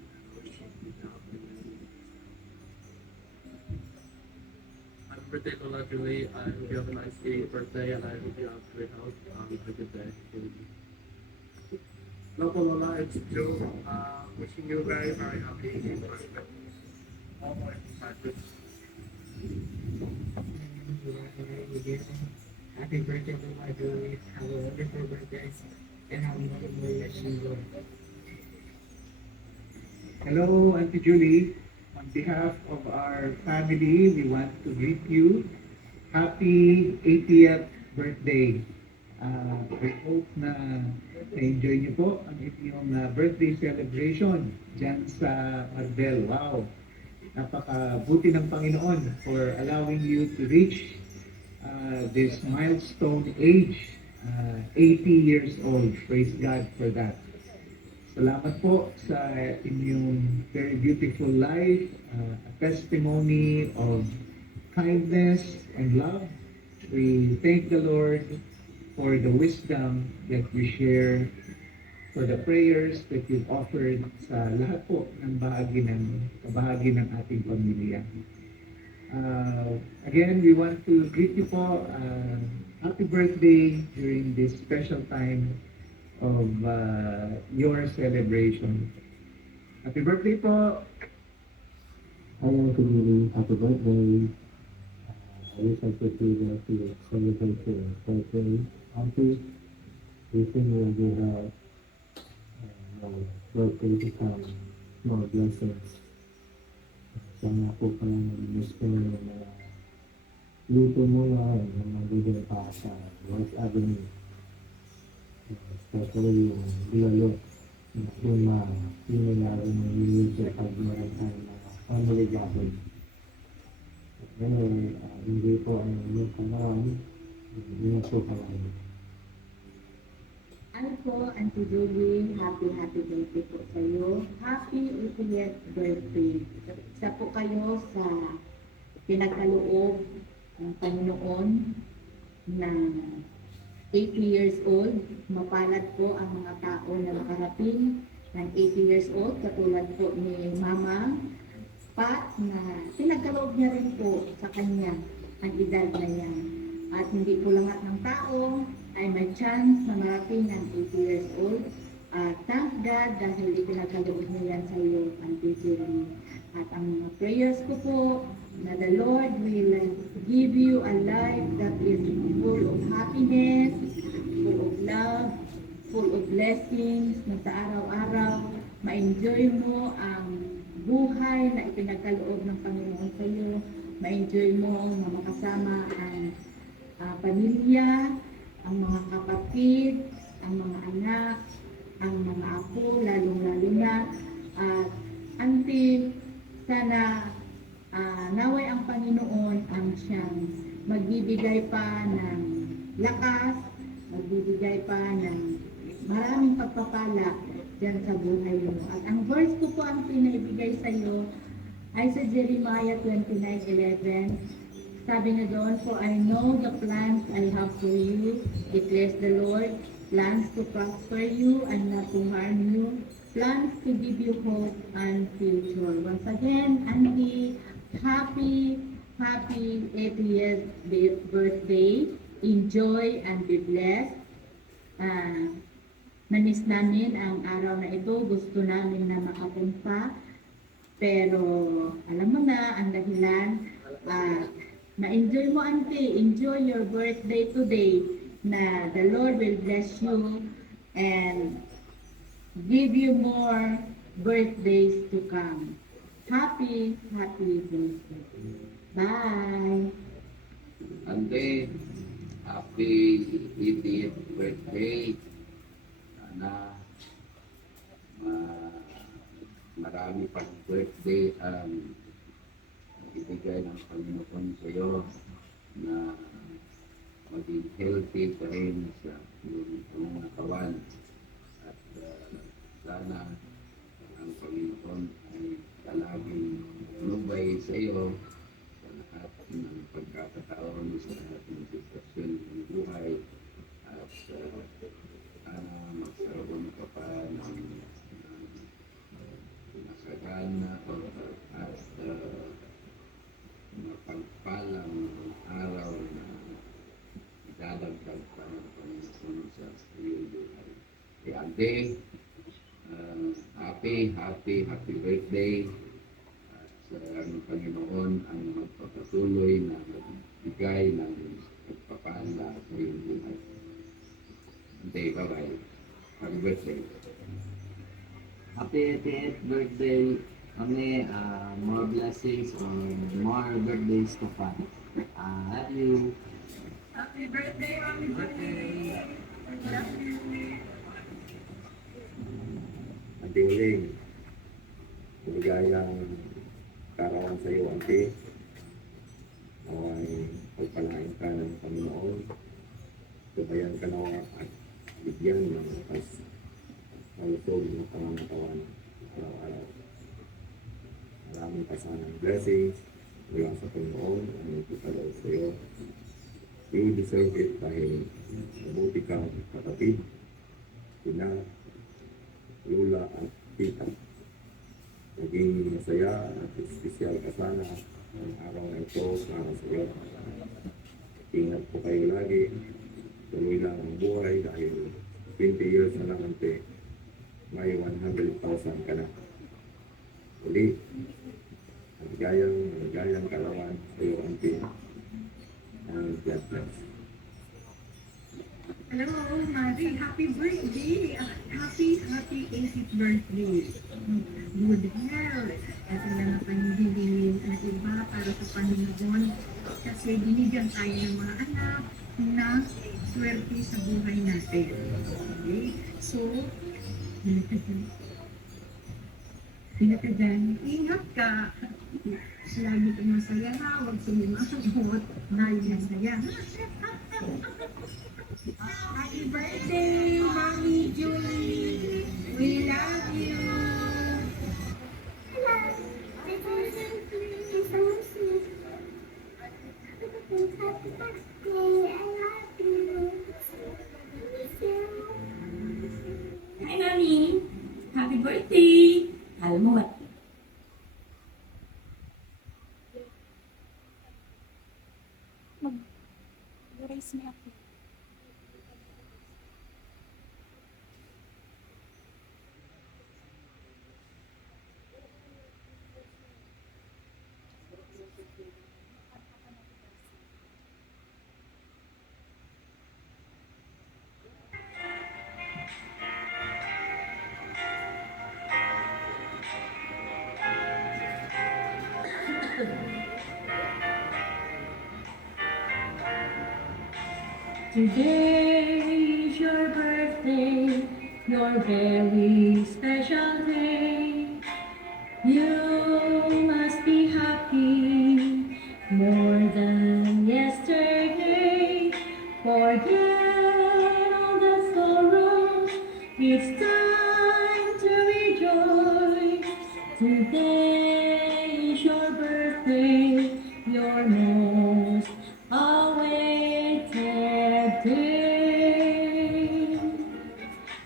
Happy birthday, Lola Julie. I hope you have a nice day, birthday, and I hope you have great health. Have a good day. Lola, Lola, it's Joe. Wishing you a very, very happy 80th birthday. All my happy. Happy birthday to my Julie. Have a wonderful birthday and have many more years to go. Hello, Auntie Julie. On behalf of our family, we want to greet you. Happy 80th birthday. We hope na na-enjoy niyo po ang inyong birthday celebration dyan sa Marbel. Wow! Napakabuti ng Panginoon for allowing you to reach this milestone age, 80 years old. Praise God for that. Salamat po sa inyong very beautiful life, a testimony of kindness and love. We thank the Lord for the wisdom that you share, for the prayers that you've offered sa lahat po ng bahagi ng ating pamilya. Again, we want to greet you po. Happy birthday during this special time of your celebration. Happy birthday po! Hello, community. Happy birthday. I wish I could be there to celebrate your birthday. Auntie, wishing you a good health and more birthday to come, more blessings. Sana po parang miss ko yung mga luto mo ngayon, yung magiging pa sa West Avenue. Especially yung bilalo na pinilaro ng music pag meron tayong mga family gathering. Anyway, hindi po ang inyong kamaran, hindi po kamaran. Ano po, Auntie Julie, happy birthday po sa iyo. Happy 80th birthday. Isa po kayo sa pinagkaloob ng Panginoon na 80 years old. Mapalad po ang mga tao na makarating ng 80 years old, katulad po ni Mama Pat na pinagkaloob niya rin po sa kanya ang edad na yan. At hindi po lahat ng tao ay may chance na marating ng 80 years old. Thank God dahil ipinagkaloob niya yan sa iyo, Auntie Julie. At ang mga prayers ko po na the Lord will give you a life that is full of happiness, full of love, full of blessings, na sa araw-araw ma-enjoy mo ang buhay na ipinagkaloob ng Panginoon sa iyo. Ma-enjoy mo na makasama ang pamilya, ang mga kapatid, ang mga anak, ang mga apo, lalong-lalo na. Auntie, sana naway ang Panginoon ang siyang magbibigay pa ng lakas, magbibigay pa ng maraming pagpapala dyan sa buhay mo. At ang verse ko po ang pinaibigay sa iyo ay sa Jeremiah 29:11. Sabi na doon, for I know the plans I have for you, declares the Lord, plans to prosper you and not to harm you, plans to give you hope and future. Once again, Auntie, happy 80th birthday. Enjoy and be blessed. Namiss namin ang araw na ito. Gusto namin na makapunta. Pero alam mo na ang dahilan. Na-enjoy mo, Auntie. Enjoy your birthday today. Na the Lord will bless you and give you more birthdays to come. Happy birthday. Bye! Ante, happy 80th birthday. Sana marami pang birthday ang ibigay ng Panginoon sa iyo na maging healthy pa rin sa iyong katawan. At sana ang Panginoon ay palaging lumay sa iyo sa lahat ng pagkakataon sa lahat ng sitwasyon ng buhay. At sana magkaroon ka pa ng pagkalpa ng Panginoon sa iyong buhay. Kay Ate, happy birthday. At sa aming Panginoon ang magpapatuloy na magbigay ng pagpapala sa iyong buhay. Ate, bye-bye. Happy birthday. Happy 80th birthday, Mami. More blessings or more birthdays to come. Love you. Happy birthday, Mami Julie! Love you! Ante Uling, maligayang karawan sa iyo, Ante. Naway pagpalain ka ng Panginoon. Gabayan ka nawa at bigyan ng lakas malusog ng pangangatawan araw-araw. Maraming kasanang blessings mula sa Panginoon ang nagpapalaw sa iyo. You deserve it dahil mabuti kang kapatid, ina, lula at tita. Maging masaya at espesyal ka sana ang araw na ito para sa iyo. Ingat po kayo lagi. Tuloy lang ang buhay dahil 20 years na lang, Ante. May 100,000 ka na. Uli, maligayang karawan sa iyo, Ante. And God bless. Hello, Mari. Happy birthday! Happy 80th birthday! Good health! At wala na panghihingin ang iba para sa Panginoon kasi binigyan tayo ng mga anak na swerte sa buhay natin. Okay? So, ingat ka dyan. Ingat ka! Lagi kang masaya ha. Huwag sumimangot dahil masaya. Happy birthday, Mommy Julie! We love you! Hi, Mami! Happy birthday! Alam mo ba? Mag-raise me up. Today is your birthday, your very special day. You must be happy more than yesterday. Forget all the sorrows, it's time to rejoice. Today is your birthday, your most awaited day.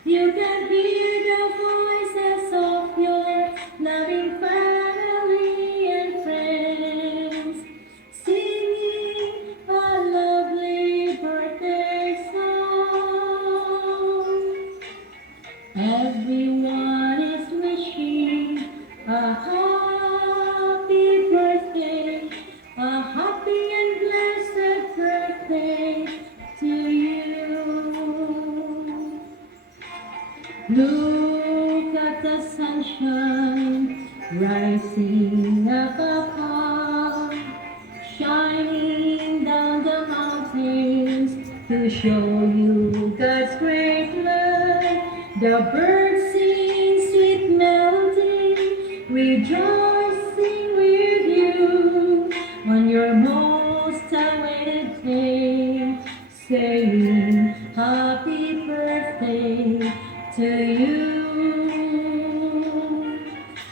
You can hear the voices of your loving family and friends singing a lovely birthday song. Everyone is wishing a happy birthday, a happy and blessed birthday to you. Look at the sunshine rising up above, shining down the mountains to show you God's great love. The birds sing sweet melody, rejoicing with you on your most awaited day, saying happy birthday to you.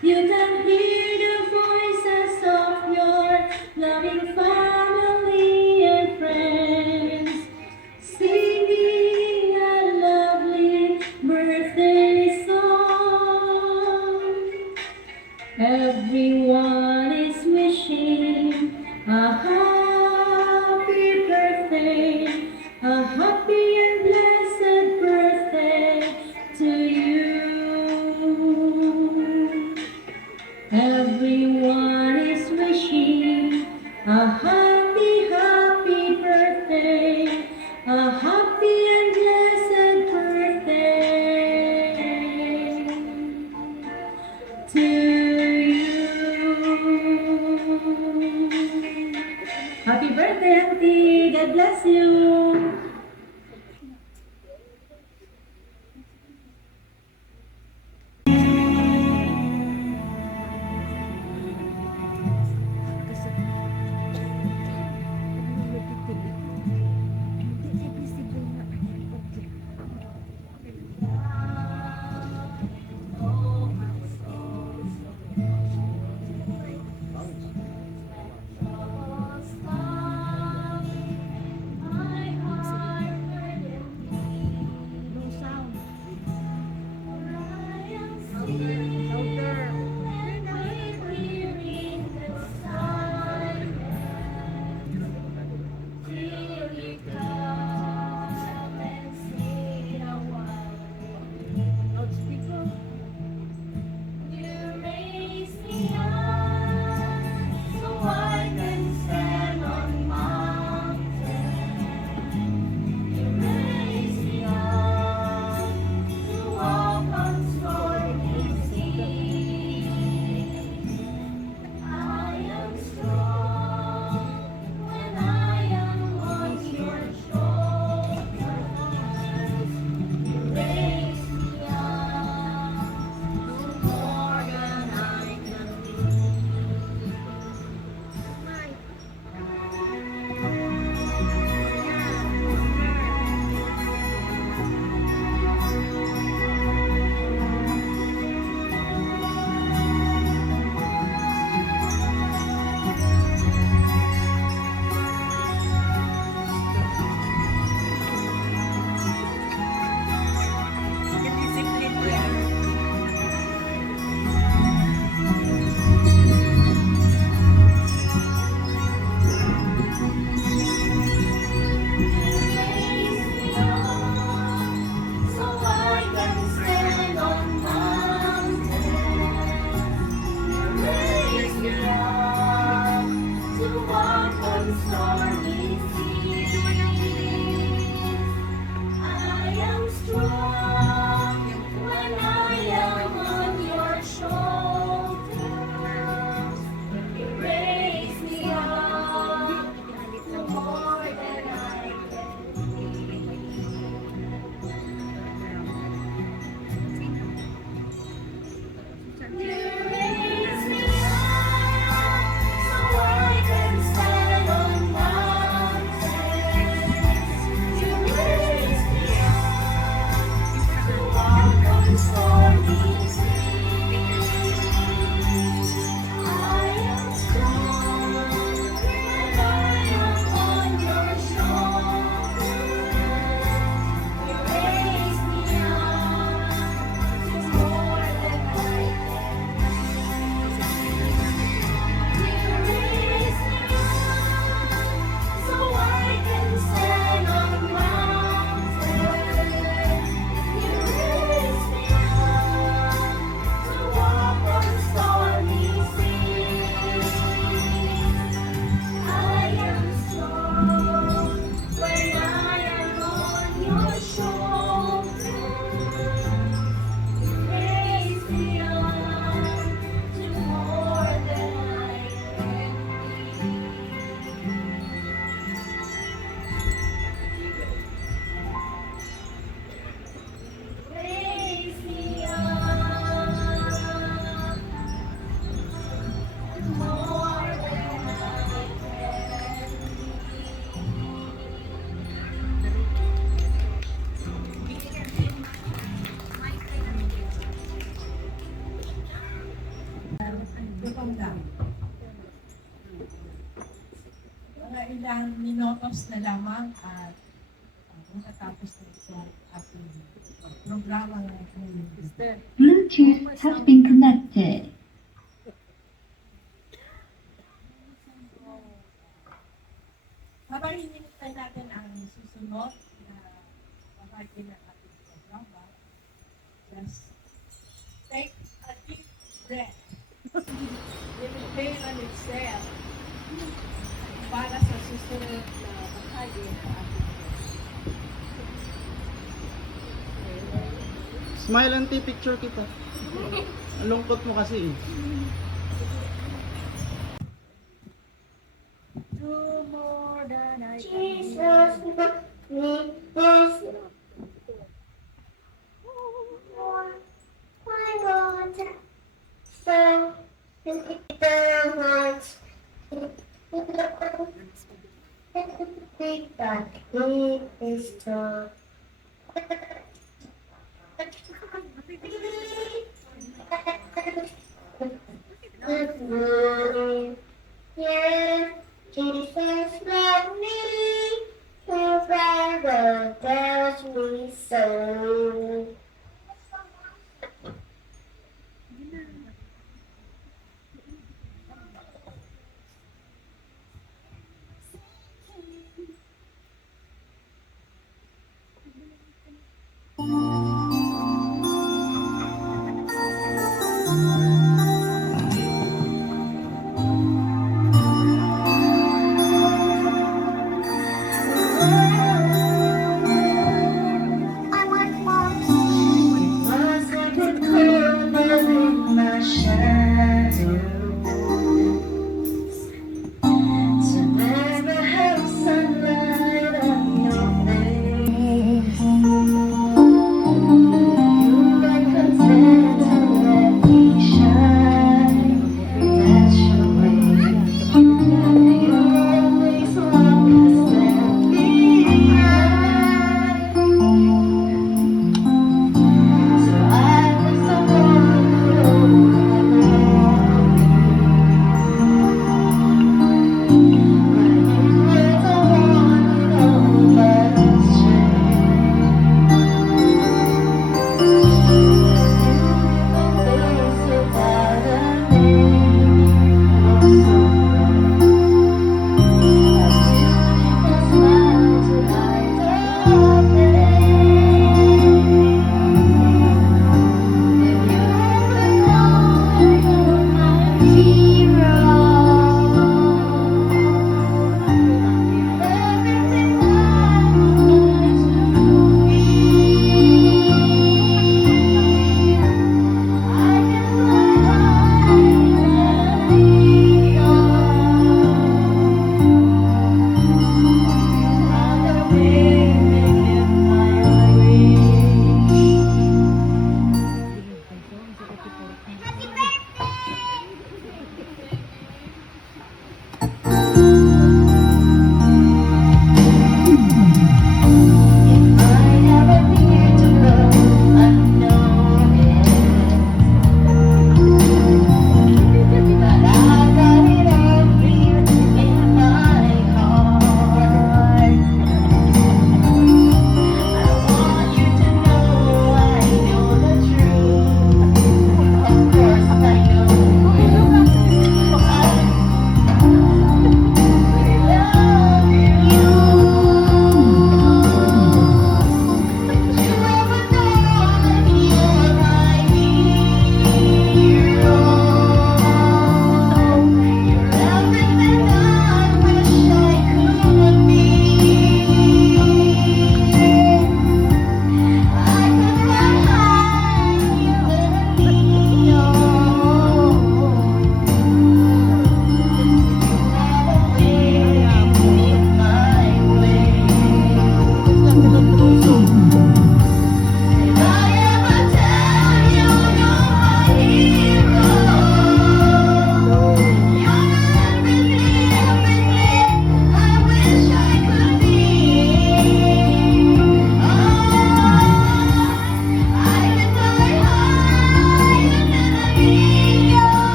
You can hear the voices of your loving family and friends singing a lovely birthday song. Everyone is wishing a happy birthday, a happy and blessed birthday to you. Everyone is wishing a happy, happy birthday, a happy and blessed birthday to you. Happy birthday, Auntie! God bless you! Mga ilang minutos na lamang at matatapos na ito ating programa ngayon. Bluetooth has been connected. Habang hinihintay natin ang susunod na bahagi ng ating programa. Just take a deep breath. Inhale and exhale para sa susunod na bahagi ng ating Smile auntie, picture kita. Ang lungkot mo kasi. do more than I Jesus, me this. My God, so in the hearts, big that He is strong. Good morning, yeah. Jesus loved me, His Bible tells me so.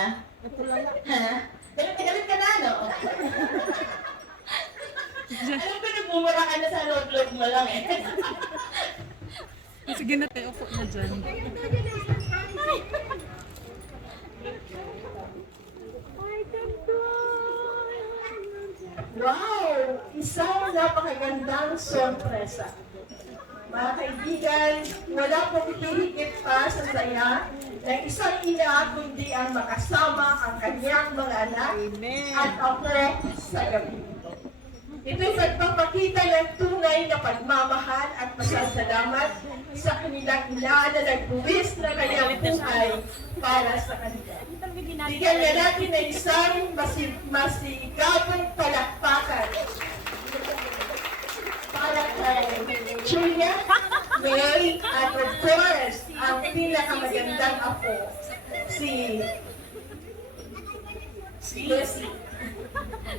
Ha? Galit na galit ka na, no? Alam ko, nagmumura ka na sa loob-loob mo lang eh. Sige na tayo, upo na dyan. Wow! Isang napakagandang sorpresa. Mga kaibigan, wala pong hihigit pa sa saya ng isang ina kundi ang makasama ang kanyang mga anak at ako sa gabi nito. Ito'y pagpapakita ng tunay na pagmamahal at pasasalamat sa kanilang ina na nagbuwis na kanyang buhay para sa kanila. Bigyan na natin ng isang masigabong palakpakan para kay Julia, May, at of course, ang pinakamagandang apo, si Messi.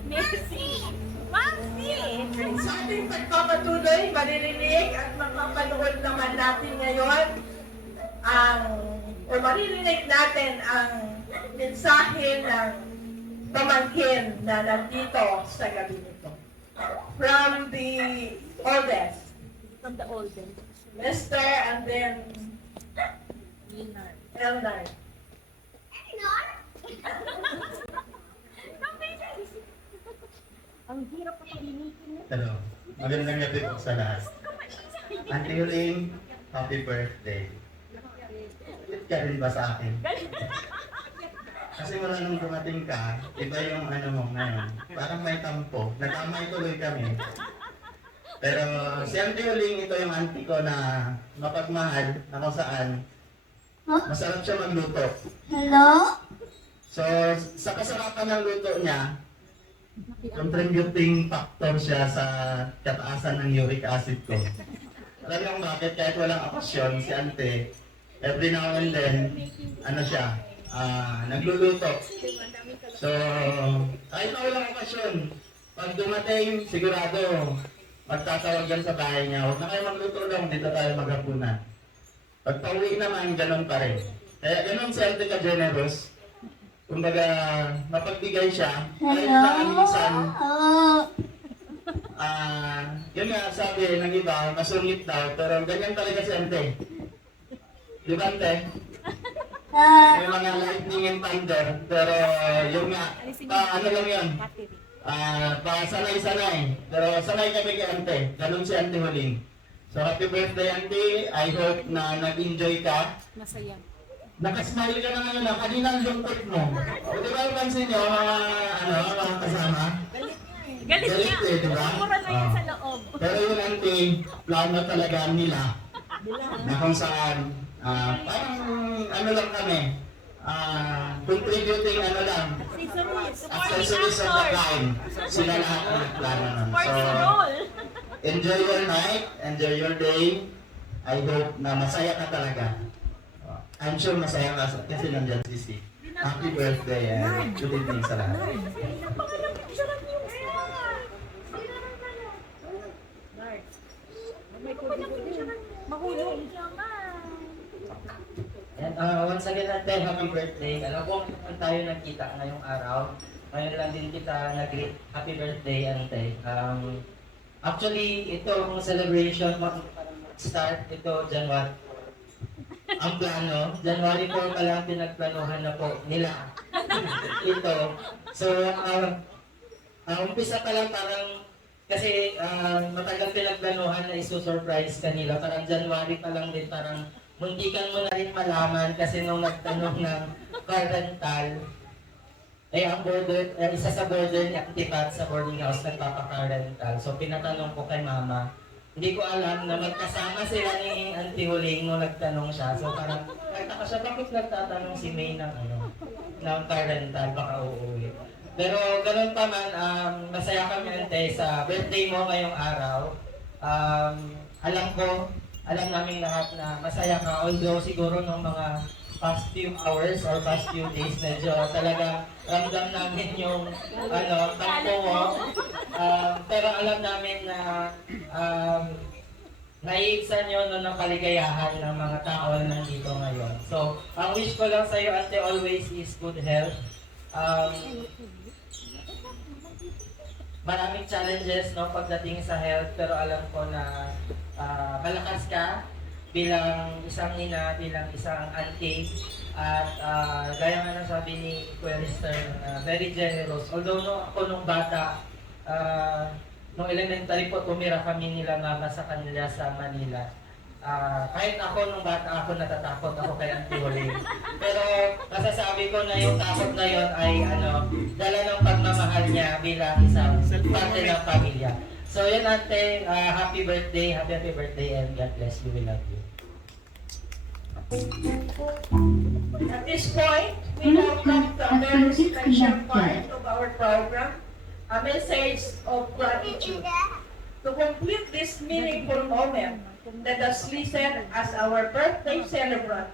Maxi! Sa ating pagpapatuloy, maririnig at mapapanood naman natin ngayon maririnig natin ang mensahe ng pamangkin na nandito sa gabi nito. From the oldest. From the oldest. Mr. and then Elnar. Ang hirap pa palinikin mo. Hello. Magandang gabi po sa lahat. Auntie Huling, happy birthday. Galit ka rin ba sa akin? Kasi wala nung dumating ka, iba yung ano mo ngayon. Parang may tampo. Nagkamay tuloy kami. Pero si Auntie Huling, ito yung auntie ko na mapagmahal na kung saan masarap siya magluto. Hello? So, sa kasarapan ng luto niya, contributing factor siya sa kataasan ng uric acid ko. Alam niyo kung bakit? Kahit walang okasyon, si Ante, every now and then, ano siya, nagluluto. So, kahit na walang okasyon, pag dumating, sigurado, magtatawag yan sa bahay niya, huwag na kayo magluto lang, dito tayo maghapunan. Pag pauwi naman, ganun pa rin. Kaya ganun si Ante ka-generous. Kumbaga, mapagbigay siya. Kahit na minsan, yun nga sabi ng iba, masungit daw, pero ganyan talaga si Ante. Di ba, Ante? May mga lightning and thunder, pero yun nga, ano lang yun, sanay-sanay. Pero sanay kami kay Ante, ganun si Ante Huling. So, happy birthday, Ante. I hope na nag-enjoy ka. Masaya. Nakasmile ka na ngayon, kanina ang lungkot mo. O, di ba yung pansin nyo, mga kasama? Galit niya. Di ba? Mura na yan sa loob. Pero yun, Auntie, plano talaga nila. Na kung saan, parang ano lang kami, contributing ano lang, accessories of the kind. Sila lahat ang plano nun. So, enjoy your night, enjoy your day. I hope na masaya ka talaga. I'm sure masaya ka kasi nandyan si Steve. Happy birthday and good evening sa lahat. And once again, Ate, happy birthday. Alam ko kung tayo nagkita ngayong araw. Ngayon lang din kita nag-greet. Happy birthday, Ate. Actually, ito ang celebration start ito January. Ang plano, January 4 pa lang pinagplanuhan na po nila. Ito. So, umpisa pa lang parang kasi matagal pinagplanuhan na isusurprise kanila. Parang January pa lang din parang muntikan mo na rin malaman kasi nung nagtanong ng car rental, ang border, isa sa border ni Actipat sa boarding house nagpapa-car rental. So pinatanong ko kay mama, hindi ko alam na magkasama sila ni Auntie Huling nung nagtanong siya. So parang nagtaka siya, bakit nagtatanong si May ng car rental, baka uuwi. Pero ganun pa man, masaya kami Ante sa birthday mo ngayong araw. Alam namin lahat na masaya ka, although siguro nung mga past few hours or past few days, medyo talagang ramdam namin yung tampo mo. Pero alam namin na naiigsan nyo ng kaligayahan ng mga tao na nandito ngayon. So, ang wish ko lang sa'yo, ate, always is good health. Maraming challenges no pagdating sa health, pero alam ko na malakas ka bilang isang ina, bilang isang auntie, at gaya nga ng sabi ni Kuya Lister, very generous. Although ako nung bata, nung elementary po, tumira kami nila mama sa kanila sa Manila. Kahit ako nung bata ako, natatakot ako kay Auntie Huli. Pero masasabi ko na yung takot na yon ay dala ng pagmamahal niya bilang isang parte ng pamilya. So yun, Ate, happy birthday, happy birthday, and God bless you, we love you. At this point, we now come to a very special part of our program, a message of gratitude. To complete this meaningful moment, let us listen as our birthday celebrant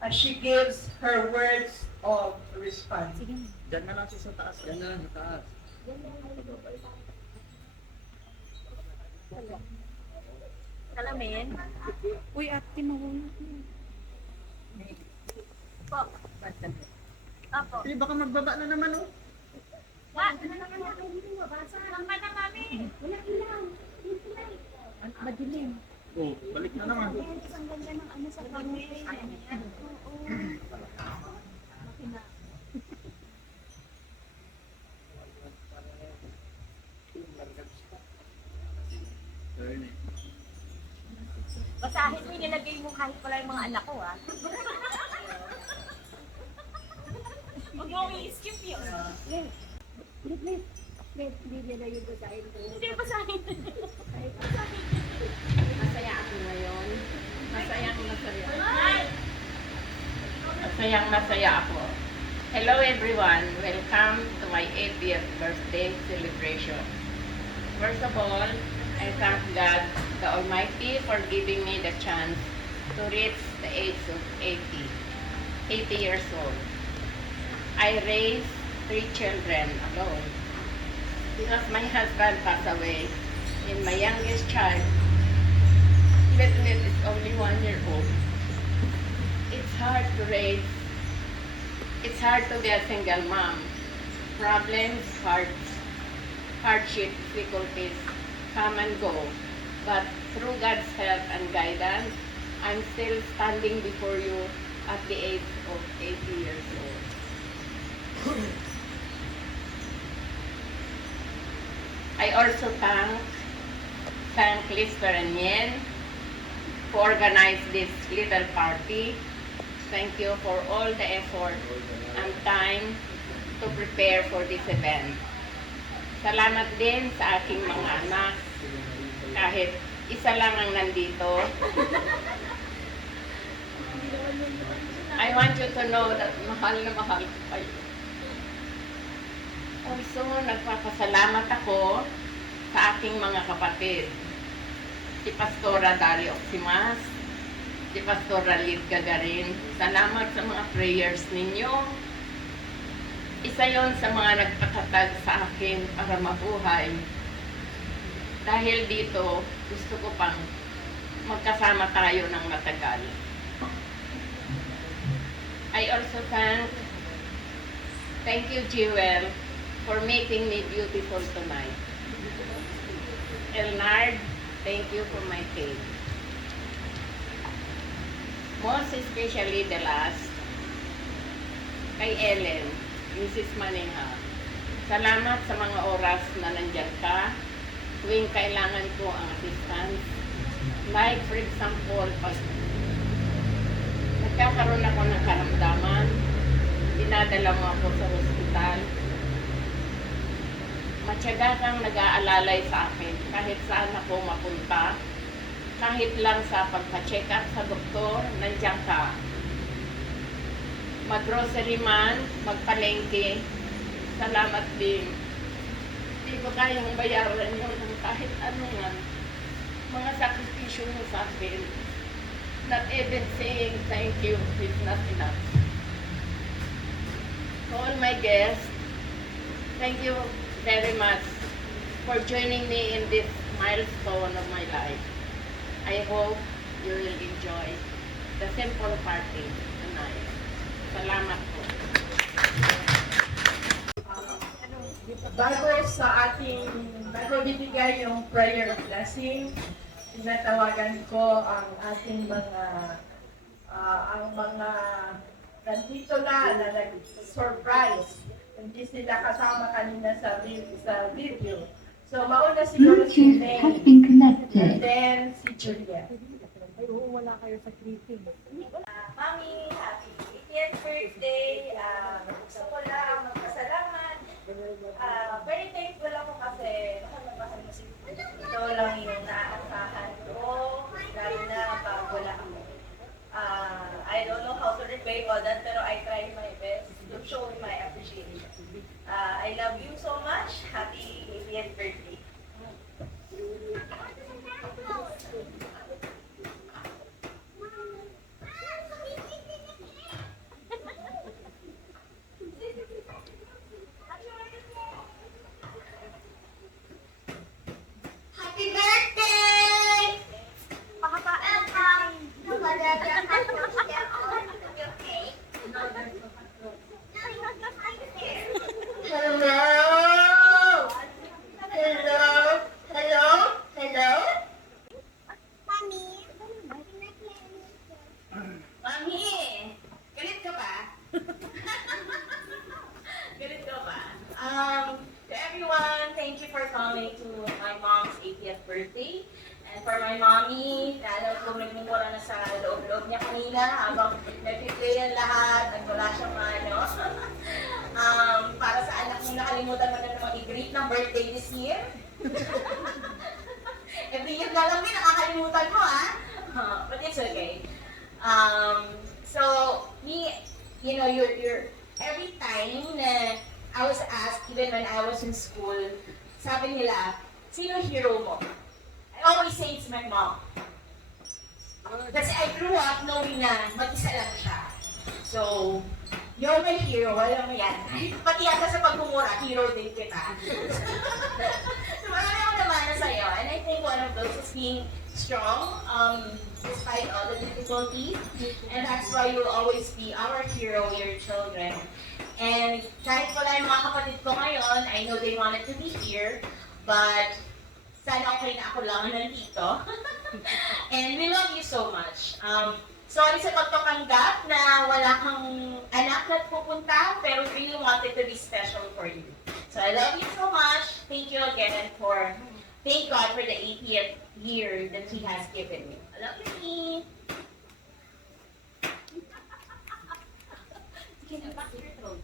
as she gives her words of response. Diyan na lang siya sa taas. Diyan na lang sa taas. Salamin. Uy, ate, mawala. Po. Apo. Eh, baka magbaba na naman, oh. Wala na naman ako dito. Saan na kami? Wala ilaw. Madilim. Oh, balik na naman. Ang ganda ng ano sa kami. Oo. Makina. Basahin mo, nilagay mo kahit pala yung mga anak ko, ha? Huwag mo i-skip yun. Hindi niya na yung basahin ko. Hindi, basahin. Masaya ako ngayon. Masayang-masaya ako. Hello everyone. Welcome to my 80th birthday celebration. First of all, I thank God, the Almighty, for giving me the chance to reach the age of 80 years old. I raised 3 children alone because my husband passed away and my youngest child, little is only 1 year old. It's hard to raise. It's hard to be a single mom. Problems, hardship, difficulties come and go. But through God's help and guidance, I'm still standing before you at the age of 80 years old. I also thank Lister and Yen to organize this little party. Thank you for all the effort and time to prepare for this event. Salamat din sa aking mga anak. Kahit isa lang ang nandito. I want you to know that mahal na mahal ko kayo. Also, nagpapasalamat ako sa aking mga kapatid. Si Pastora Dari Oximas, si Pastora Lid Gagarin. Salamat sa mga prayers ninyo. Isa yon sa mga nagpakatag sa akin para mabuhay. Dahil dito, gusto ko pang magkasama tayo ng matagal. I also thank you, Jewel, for making me beautiful tonight. Elnard, thank you for my cake. Most especially the last, kay Ellen, Mrs. Maneha. Salamat sa mga oras na nandyan ka tuwing kailangan ko ang assistance. Like for example, pag nagkakaroon ako ng karamdaman, dinadala mo ako sa ospital. Matyaga kang nag-aalalay sa akin kahit saan ako mapunta. Kahit lang sa pagpa-check up sa doktor, nandiyan ka. Mag-grocery man, magpalengke, salamat din. Hindi ko kayang bayaran yun ng kahit ano nga. Mga sakripisyo mo sa akin. Not even saying thank you is not enough. To all my guests, thank you very much for joining me in this milestone of my life. I hope you will enjoy the simple party tonight. Salamat po. Bago bibigay yung prayer of blessing, tinatawagan ko ang ating mga nandito na nag-surprise. Hindi sila kasama kanina sa video. So, mauna siguro si Bluetooth May, has been and connected. then si Julia. Wala kayo sa greeting. Mami, happy 80th birthday. Gusto ko lang magpasalamat. Very thankful ako kasi ito lang yung naaasahan ko. Lalo na pag wala ako. I don't know how to repay all that, pero I try my best to show my appreciation. I love you so much. Happy 80th birthday. Happy birthday! Pakapaan ka. Hello! Hello! Hello! Hello? Mami? Mami! Galit ka ba? Galit ka ba? To everyone, thank you for coming to my mom's 80th birthday. And for my mommy, alam ko nagmumura na sa loob-loob niya kanina habang nag-play ang lahat, nagwala siyang para sa anak mo nakalimutan mo na naman i-greet ng birthday this year. Every year na lang din, nakakalimutan mo but it's okay. So, me, you know, you're every time na I was asked, even when I was in school, sabi nila, sino hero mo? I always say it's my mom. Kasi I grew up knowing na mag-isa lang siya. So, you're my hero, alam mo yan. Pati yata sa pagmumura, hero din kita. So, marami akong namana sa'yo. And I think one of those is being strong, despite all the difficulties. And that's why you'll always be our hero, your children. And kahit wala yung mga kapatid ko ngayon, I know they wanted to be here, but sana okay na ako lang nandito. And we love you so much. Sorry sa pagpapanggap na wala kang anak na pupunta, pero really wanted to be special for you. So I love you so much. Thank you again thank God for the 80th year that He has given me. I love you. Sige na, back to your throat.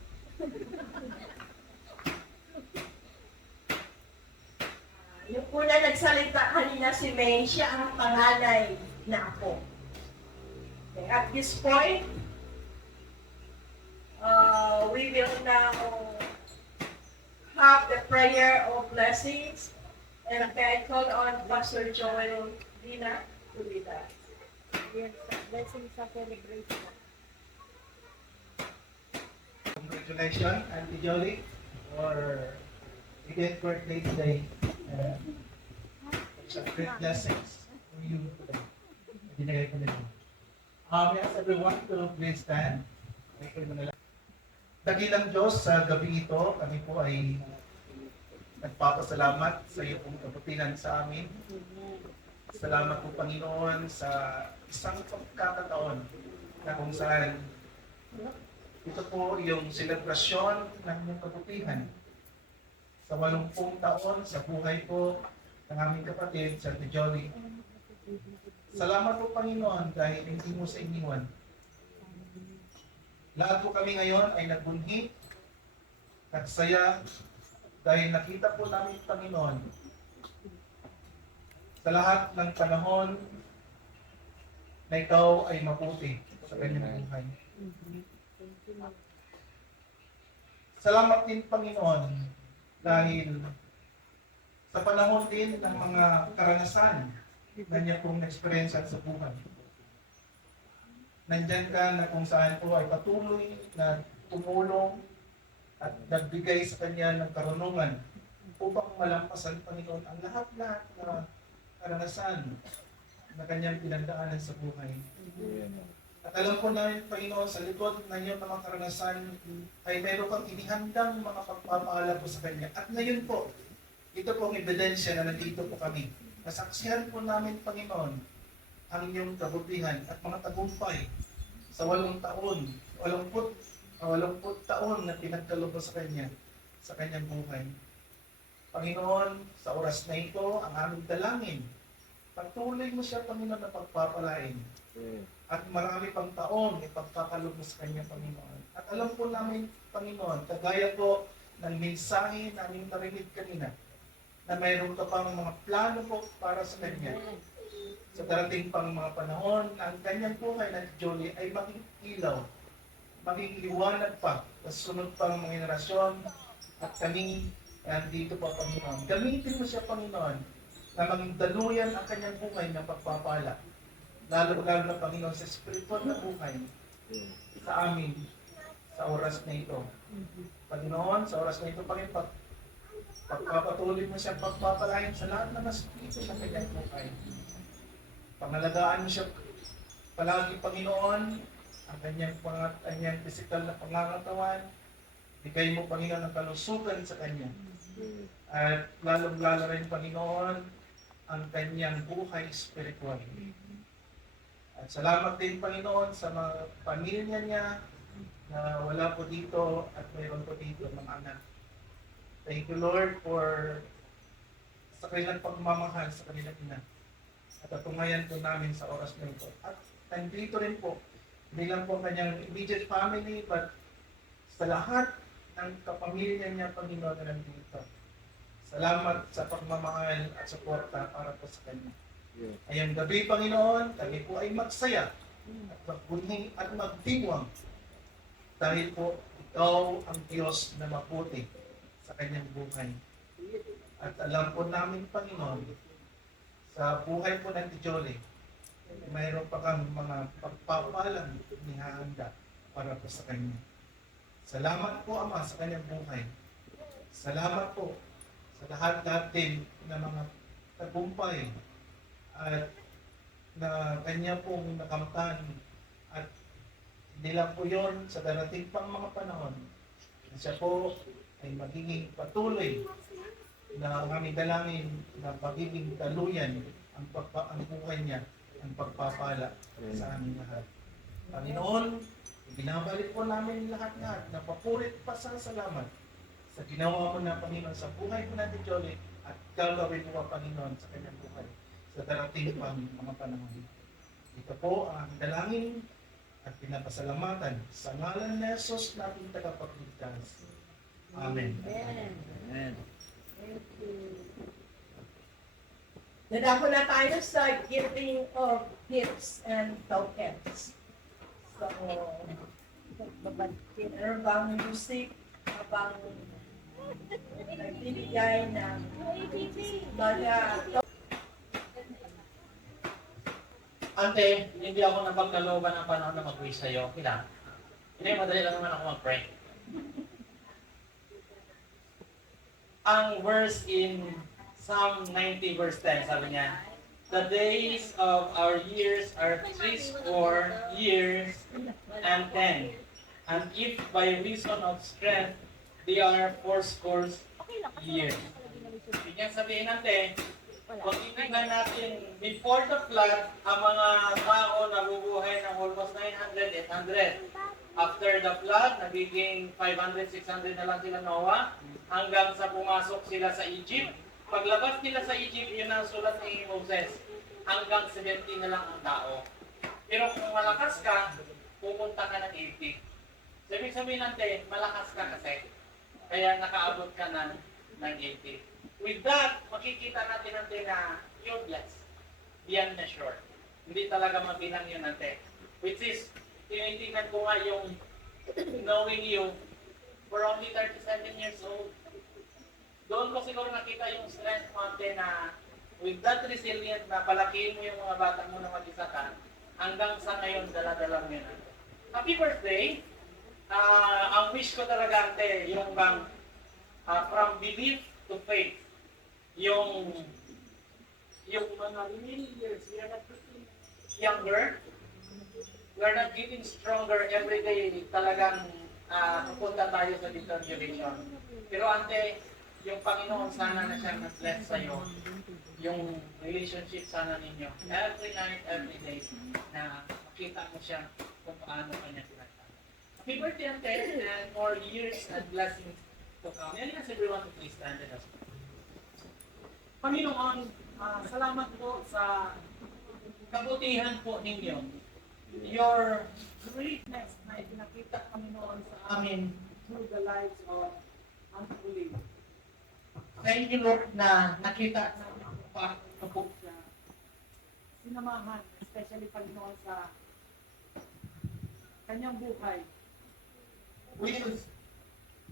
Yung una nagsalita kanina si May, siya ang panganay na ako. Okay, at this point, we will now have the prayer of blessings. And I call on Pastor Joel Dina to lead us. Blessings sa celebration. Congratulations, Auntie Jolie, for 80th birthday today. It's a great blessings for you today. Binigay ko nila. May ask everyone to please stand. Dakilang Diyos, sa gabi ito, kami po ay nagpapasalamat sa iyo pong kabutihan sa amin. Salamat po, Panginoon, sa isang pagkakataon na kung saan ito po yung selebrasyon ng iyong kabutihan. Sa 80 taon sa buhay po ng aming kapatid, Sir Jolie. Salamat po, Panginoon, dahil hindi mo sa iniwan. Lahat po kami ngayon ay nagbunhi at saya dahil nakita po namin, Panginoon, sa lahat ng panahon na ikaw ay mabuti sa kanyang buhay. Salamat din, Panginoon, dahil sa panahon din ng mga karanasan na niya pong experience sa buhay. Nandyan ka na kung saan po ay patuloy na tumulong at nagbigay sa kanya ng karunungan upang malampasan, Panginoon, ang lahat-lahat na karanasan na kanyang pinagdaanan sa buhay. At alam po namin, Panginoon, sa likod ng iyong mga karanasan ay meron kang inihandang mga pagpapaalala po sa kanya. At ngayon po, ito po ang ebidensya na nandito po kami. Nasaksihan po namin, Panginoon, ang inyong kabutihan at mga tagumpay sa 8 taon, 80 taon na pinagkaloob mo sa kanya, sa kanyang buhay. Panginoon, sa oras na ito, ang aming dalangin, patuloy mo siya, Panginoon, na pagpapalain. At marami pang taon ipagkakaloob mo sa kanya, Panginoon. At alam po namin, Panginoon, kagaya po ng mensahe namin narinig kanina, na mayroon ka pang mga plano po para sa kanya. Sa darating pang mga panahon, ang kanyang buhay na Jolie ay maging ilaw, maging liwanag pa sa sunod pang mga henerasyon at kami nandito pa, Panginoon. Gamitin mo siya, Panginoon, na maging daluyan ang kanyang buhay ng pagpapala. Lalo-lalo na, Panginoon, sa spiritual na buhay sa amin sa oras na ito. Panginoon, sa oras na ito, Panginoon, pagpapatuloy mo siya pagpapalain sa lahat na nasipito sa kanyang buhay. Pangalagaan mo siya palagi, Panginoon, ang kanyang physical na pangangatawan. Bigay mo, Panginoon, ang kalusugan sa kanya. At lalong-lalo rin, Panginoon, ang kanyang buhay spiritual. At salamat din, Panginoon, sa mga pamilya niya na wala po dito at mayroon po dito mga anak. Thank you, Lord, for sa kanilang pagmamahal sa kanilang ina. At atungayan po namin sa oras na ito. At nandito rin po, hindi lang po kanyang immediate family, but sa lahat ng kapamilya niya, Panginoon, na nandito. Salamat sa pagmamahal at suporta para po sa kanya. Ngayong gabi, Panginoon, kami po ay magsaya at magbunhing at magdiwang dahil po ikaw ang Diyos na mabuti sa kanyang buhay. At alam po namin, Panginoon, sa buhay po ng Jolie, mayroon pa kang mga pagpapalang nihahanda para po sa kanya. Salamat po, Ama, sa kanyang buhay. Salamat po sa lahat din ng mga tagumpay at na kanya pong nakamtan. At hindi lang po yun, sa darating pang mga panahon, na siya po ay magiging patuloy na ang aming dalangin na magiging taluyan ang buhay niya, ang pagpapala sa aming lahat. Panginoon, binabalik po namin lahat-lahat na papurit pa sa salamat sa ginawa mo na, Panginoon, sa buhay mo natin, Jolie, at gagawin mo, Panginoon, sa kanyang buhay sa darating pang mga panahon. Ito po ang dalangin at pinapasalamatan sa ngalan ni Jesus nating tagapagligtas. Amen. Amen. Thank you. Nadako na tayo sa giving of gifts and tokens. So, meron bang music habang nagbibigay ng mga Ante, hindi ako napagkalooban ng panahon na mag-wish sa'yo. Okay lang. Hindi, madali lang naman ako mag-pray. Ang verse in Psalm 90 verse 10, sabi niya, the days of our years are 60 years and 10. And if by reason of strength, they are 80 years. Ibig niya sabihin natin, kung tingnan natin, before the flood, ang mga tao nabubuhay ng almost 900, 800. After the flood, nagiging 500, 600 na lang sila Noah, hanggang sa pumasok sila sa Egypt. Paglabas nila sa Egypt, yun ang sulat ni Moses. Hanggang 70 na lang ang tao. Pero kung malakas ka, pupunta ka ng 80. Sabi sabihin natin, malakas ka kasi. Kaya nakaabot ka ng 80. With that, makikita natin na you're blessed. Beyond measure. Hindi talaga mabilang yun natin. Which is, tinitingnan ko nga yung knowing you for only 37 years old. Doon ko siguro nakita yung strength mo na with that resilient na palakihin mo yung mga bata mo na mag-isa ka, hanggang sa ngayon dala-dala mo yun. Happy birthday! Ang wish ko talaga ante, yung bang from belief to faith. Yung yung mga years, we are not getting younger, we are not getting stronger every day. Talagang pupunta tayo sa deterioration. Pero ante, yung Panginoon sana na siyang nag-bless sa'yo, yung relationship sana ninyo, every night, every day, na makita mo siya kung paano kanya tinatawag. Happy birthday, ante, and more years and blessings to come. And let's everyone to please stand with us. Panginoon, salamat po sa kabutihan po ninyo. Your greatness na ipinakita, Panginoon, sa amin through the lives of unbelief. Thank you, Lord, na nakita namin pa po sa sinamahan, especially, Panginoon, sa kanyang buhay.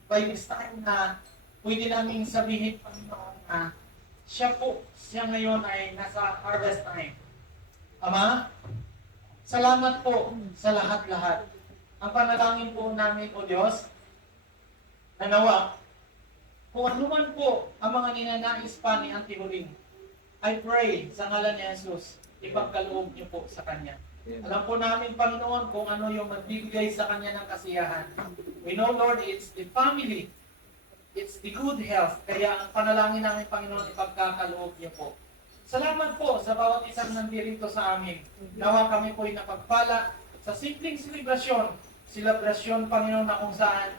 By this time na pwede namin sabihin, Panginoon, na siya ngayon ay nasa harvest time. Ama, salamat po sa lahat-lahat. Ang panalangin po namin, O Diyos, na nawa, kung ano man po ang mga ninanais pa ni Auntie Huling, I pray sa ngalan ni Jesus, ipagkaloob niyo po sa Kanya. Alam po namin, Panginoon, kung ano yung magbibigay sa Kanya ng kasiyahan. We know, Lord, it's the family, it's the good health. Kaya ang panalangin namin, Panginoon, ipagkakaloob niyo po. Salamat po sa bawat isang nandirito sa amin. Nawa kami po'y napagpala sa simpleng selebrasyon, Panginoon, na kung saan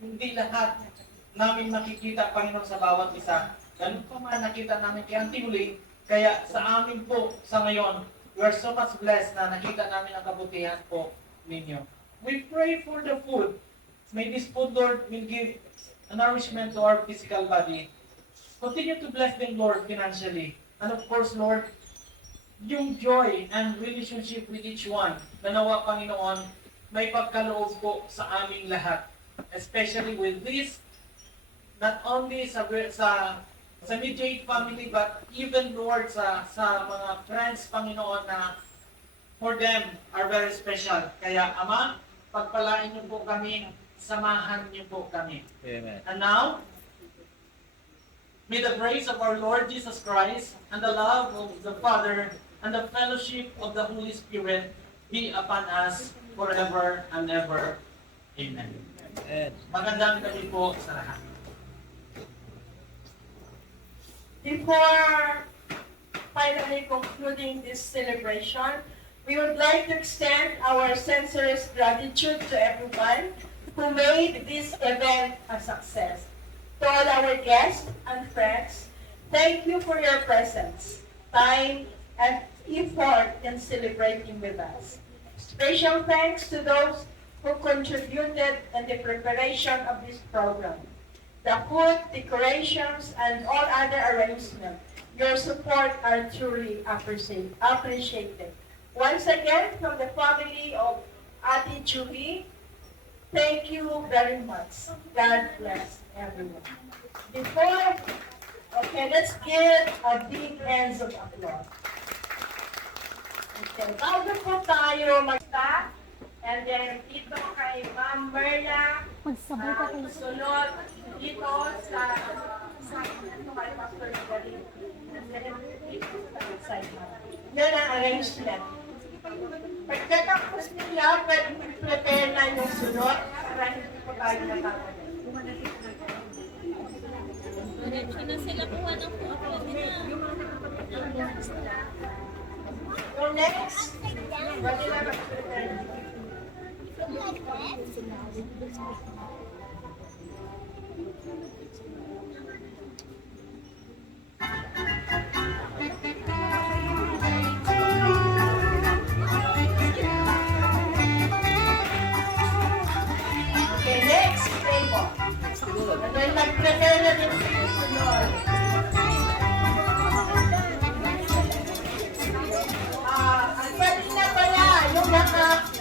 hindi lahat namin makikita, Panginoon, sa bawat isa. Ganun pa man nakita namin kay Auntie Huling, kaya sa amin po sa ngayon, we are so much blessed na nakita namin ang kabutihan po ninyo. We pray for the food. May this food, Lord, will give a nourishment to our physical body. Continue to bless them, Lord, financially. And of course, Lord, yung joy and relationship with each one, na nawa, Panginoon, may pagkaloob po sa aming lahat. Especially with this, not only sa immediate family, but even, Lord, sa mga friends, Panginoon, na for them are very special. Kaya, Ama, pagpalain niyo po kami, samahan niyo po kami. Amen. And now, may the grace of our Lord Jesus Christ and the love of the Father and the fellowship of the Holy Spirit be upon us forever and ever. Amen. Magandang gabi po sa lahat. Before finally concluding this celebration, we would like to extend our sincerest gratitude to everyone who made this event a success. To all our guests and friends, thank you for your presence, time, and effort in celebrating with us. Special thanks to those who contributed in the preparation of this program. The food, decorations, and all other arrangements, your support are truly appreciated. Once again, from the family of Ate Julie, thank you very much. God bless everyone. Let's give a big hands of applause. Okay, bago po tayo mag-start, and then dito kay Ma'am Merla, sunod dito sa kay Pastor Galing. And then dito sa side naman. Yan ang arrangement. Pagkatapos nila, pwede prepare na yung sunod para hindi po tayo natatagal. Sino sila kuha ng photo nila? Yung next, pwede na mag-prepare. Okay, next table. And then mag-prepare na din sa susunod. Ang pwede na pala, yung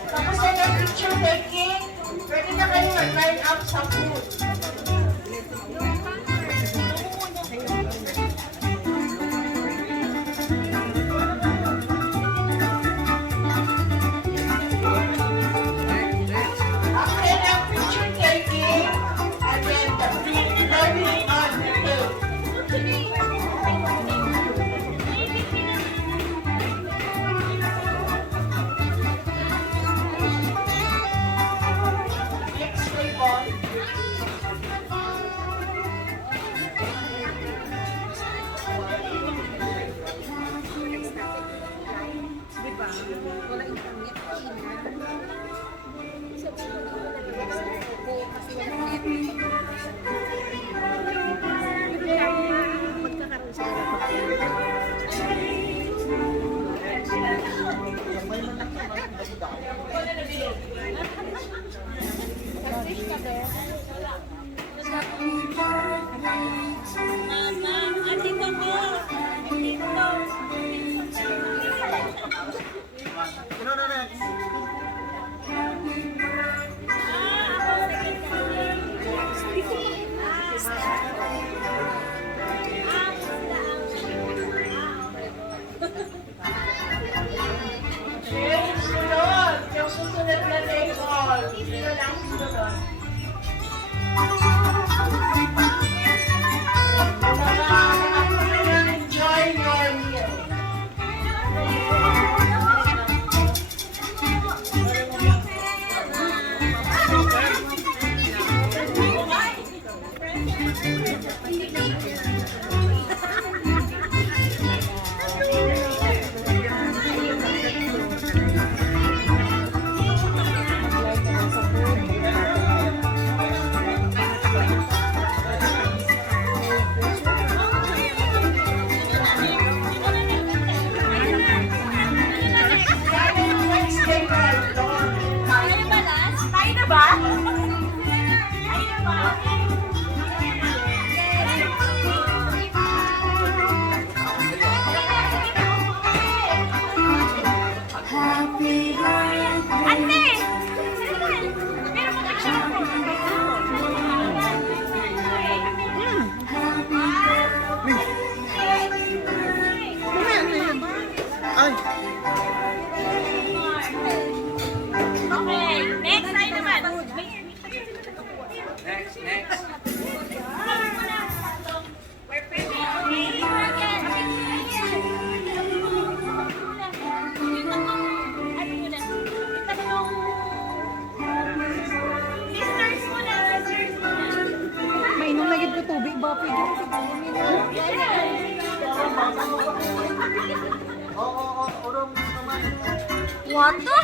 tapos na ng picture taking, pwede na kayo mag-line up sa food. After the picture taking, and then the serving on the plate. Sino lang sunod? Enjoy your meal. Tayo na ba? Tayo na ba? Happy birthday! Ate! Meron mo picture ako. Ay! Okay, next tayo naman. Next, next. We're preparing. Sisters muna, sisters muna. Mainom na gid ko tubig ba pwede? What the?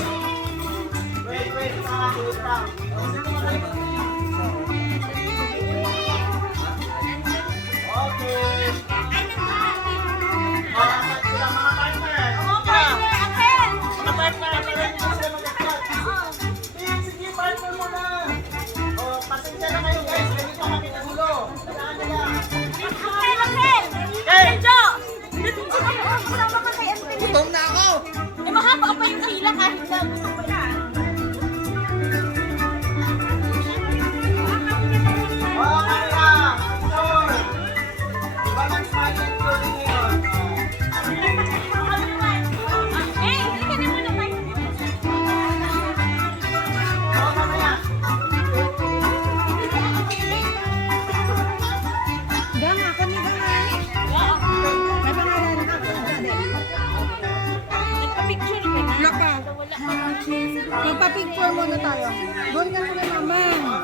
Gutom na ako! Eh, mahaba pa yung hila kahit na gusto pa yan. Eh, hindi ka na muna kayo. Ganga kami ganga. May pangalan na ako. Nagpa-picture ka na? Wala pa. Magpa-picture muna tayo. Doon ka muna mama.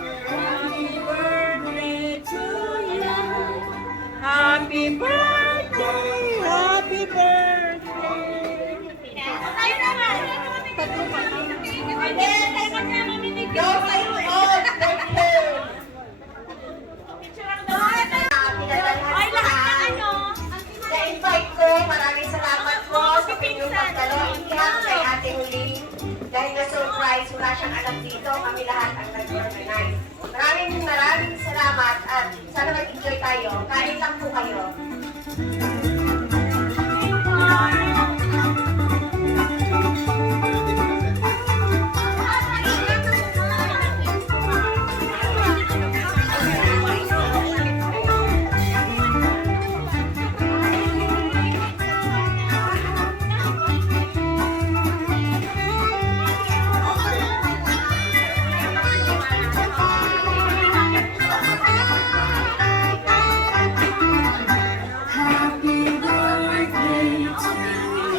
Happy birthday! Happy birthday! Tayo naman. Tatlo pa. Pwede, tayo na mamimig. Go tayo! Ay, lahat na ano? Na-invite ko, maraming salamat po sa inyong pagdalo. Iyak kay Ate Huling. Dahil na-surprise, wala siyang alam dito. Kami lahat ang nag-organize. Maraming salamat at sana mag-enjoy tayo. Kain lang po kayo. Happy birthday to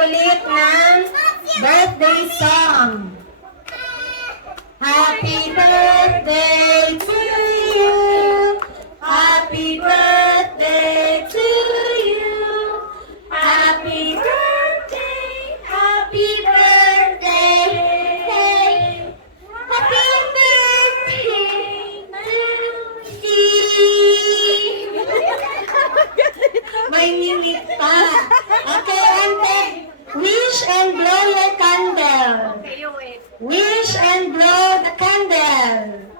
ulit ng birthday song. Happy birthday to you. Happy birthday to you. Happy birthday. Happy birthday. Happy birthday to you. May minute pa. Okay, ante. Wish and blow your candle. Wish and blow the candle.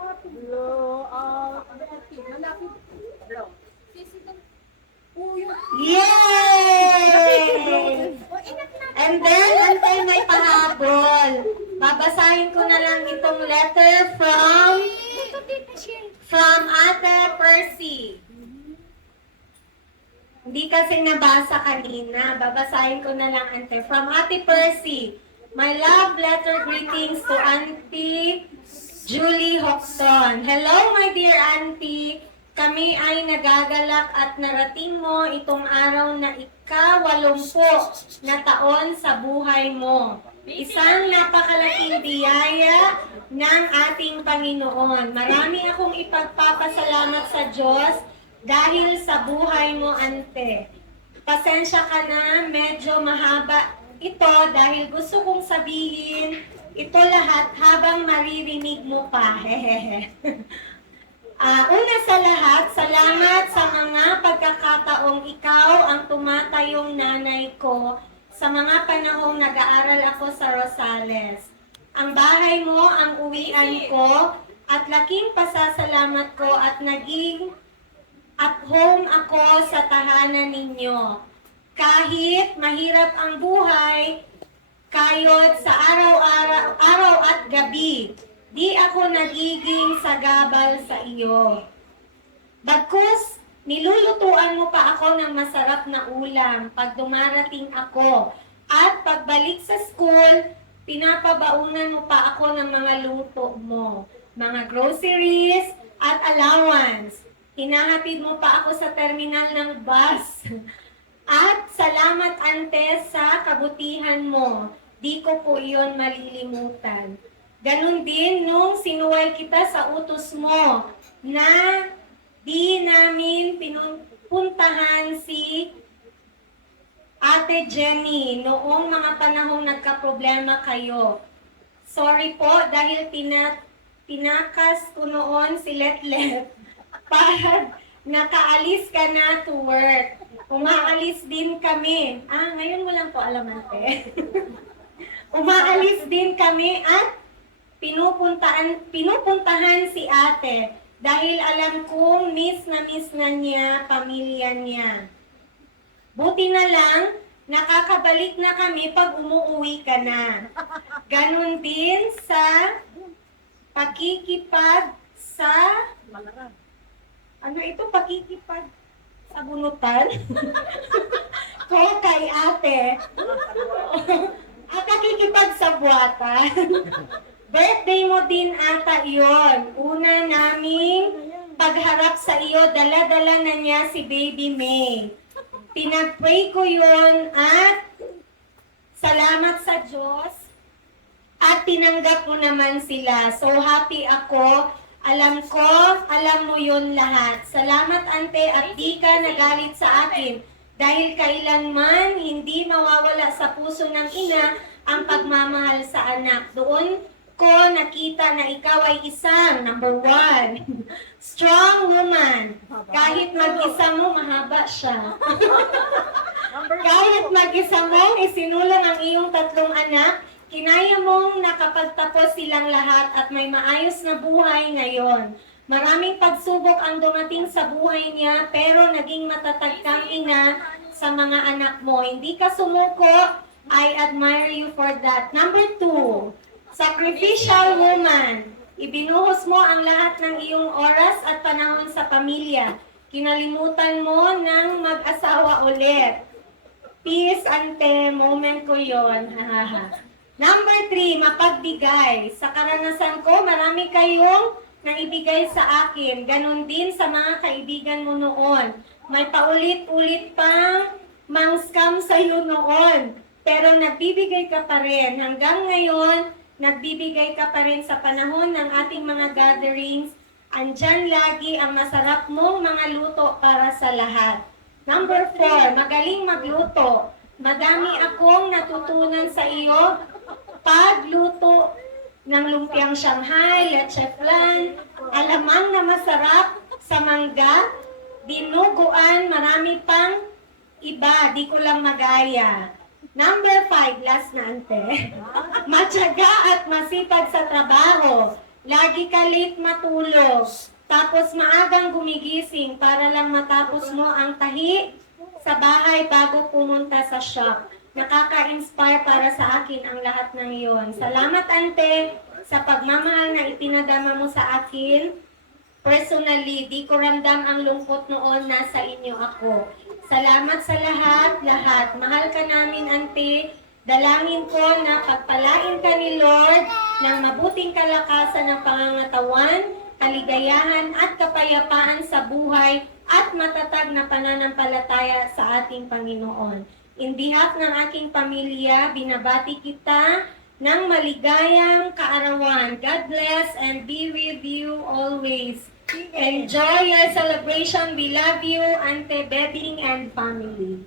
Yay! And then, antay may pahabol. Babasahin ko na lang itong letter from Ate Percy. Hindi kasi nabasa kanina. Babasahin ko na lang, ante. From Ate Percy. My love letter greetings to Auntie Julie Hoxton. Hello, my dear Auntie. Kami ay nagagalak at narating mo itong araw na ika-80 na taon sa buhay mo. Isang napakalaking biyaya ng ating Panginoon. Marami akong ipagpapasalamat sa Diyos dahil sa buhay mo, ante. Pasensya ka na, medyo mahaba ito dahil gusto kong sabihin ito lahat habang maririnig mo pa. Hehehe. Una sa lahat, salamat sa mga pagkakataong ikaw ang tumatayong nanay ko sa mga panahong nag-aaral ako sa Rosales. Ang bahay mo ang uwian ko at laking pasasalamat ko at naging at home ako sa tahanan ninyo. Kahit mahirap ang buhay, kayod sa araw at gabi, di ako nagiging sagabal sa iyo. Bagkus, nilulutuan mo pa ako ng masarap na ulam pag dumarating ako. At pagbalik sa school, pinapabaunan mo pa ako ng mga luto mo, mga groceries at allowance. Hinahatid mo pa ako sa terminal ng bus. At salamat, ante, sa kabutihan mo. Di ko po iyon malilimutan. Ganon din nung sinuway kita sa utos mo na di namin pinupuntahan si Ate Jenny noong mga panahong nagkaproblema kayo. Sorry po dahil tinakas ko noon si Letlet pag nakaalis ka na to work. Umaalis din kami. Ngayon mo lang po alam, ate. Umaalis din kami at pinupuntahan si ate dahil alam kong miss na niya pamilya niya. Buti na lang, nakakabalik na kami pag umuwi ka na. Ganon din sa pakikipag sa... pakikipag sa bunutan? Ko kay ate. At pakikipag sa buwatan. Birthday mo din ata iyon. Una naming pagharap sa iyo, dala-dala na niya si Baby May. Pinag-pray ko yun at salamat sa Diyos at tinanggap mo naman sila. So happy ako. Alam ko, alam mo yun lahat. Salamat, ante, at di ka nagalit sa akin dahil kailanman hindi mawawala sa puso ng ina ang pagmamahal sa anak. Doon ko nakita na ikaw ay isang, number 1, strong woman. Kahit mag-isa mo, mahaba siya. Kahit mag-isa mo, isinulang ang iyong 3 anak, kinaya mong nakapagtapos silang lahat at may maayos na buhay ngayon. Maraming pagsubok ang dumating sa buhay niya, pero naging matatag kang ina sa mga anak mo. Hindi ka sumuko, I admire you for that. Number 2, sacrificial woman. Ibinuhos mo ang lahat ng iyong oras at panahon sa pamilya. Kinalimutan mo ng mag-asawa ulit. Peace, ante, moment ko yon. Number 3, mapagbigay. Sa karanasan ko, marami kayong naibigay sa akin. Ganon din sa mga kaibigan mo noon. May paulit-ulit pang mang-scam sa'yo noon. pero nagbibigay ka pa rin. Hanggang ngayon, nagbibigay ka pa rin sa panahon ng ating mga gatherings. Andyan lagi ang masarap mong mga luto para sa lahat. Number 4, magaling magluto. Madami akong natutunan sa iyo pagluto ng lumpiang Shanghai, leche flan, alamang na masarap sa mangga, dinuguan, marami pang iba, di ko lang magaya. Number 5, last na ante. Matyaga at masipag sa trabaho. Lagi ka late matulog. Tapos maagang gumigising para lang matapos mo ang tahi sa bahay bago pumunta sa shop. Nakaka-inspire para sa akin ang lahat ng iyon. Salamat, ante, sa pagmamahal na ipinadama mo sa akin. Personally, di ko ramdam ang lungkot noon nasa inyo ako. Salamat sa lahat. Mahal ka namin, ante. Dalangin ko na pagpalain ka ni Lord ng mabuting kalakasan ng pangangatawan, kaligayahan at kapayapaan sa buhay at matatag na pananampalataya sa ating Panginoon. In behalf ng aking pamilya, binabati kita ng maligayang kaarawan. God bless and be with you always. Enjoy your celebration. We love you, Ante Bebing and family.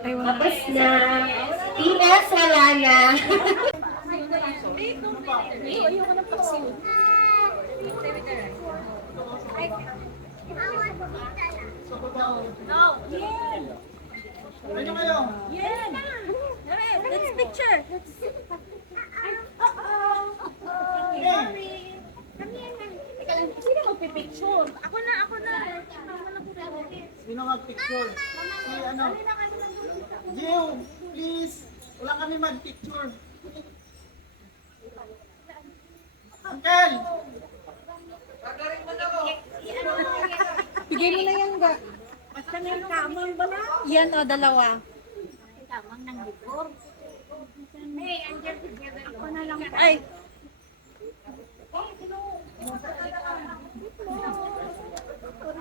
Tapos na. PS, wala na. Ano kayo? Yan! Let's picture! Sino magpipicture? Ako na! Sino mag-picture? Si ano? Jill, please. Wala kami mag-picture. Uncle! Bigay mo na yan, ga. Basta may kamang ba na? Yan o, dalawa. Kamang ng bukor. Hey, andyan together. Ako na lang. Ay!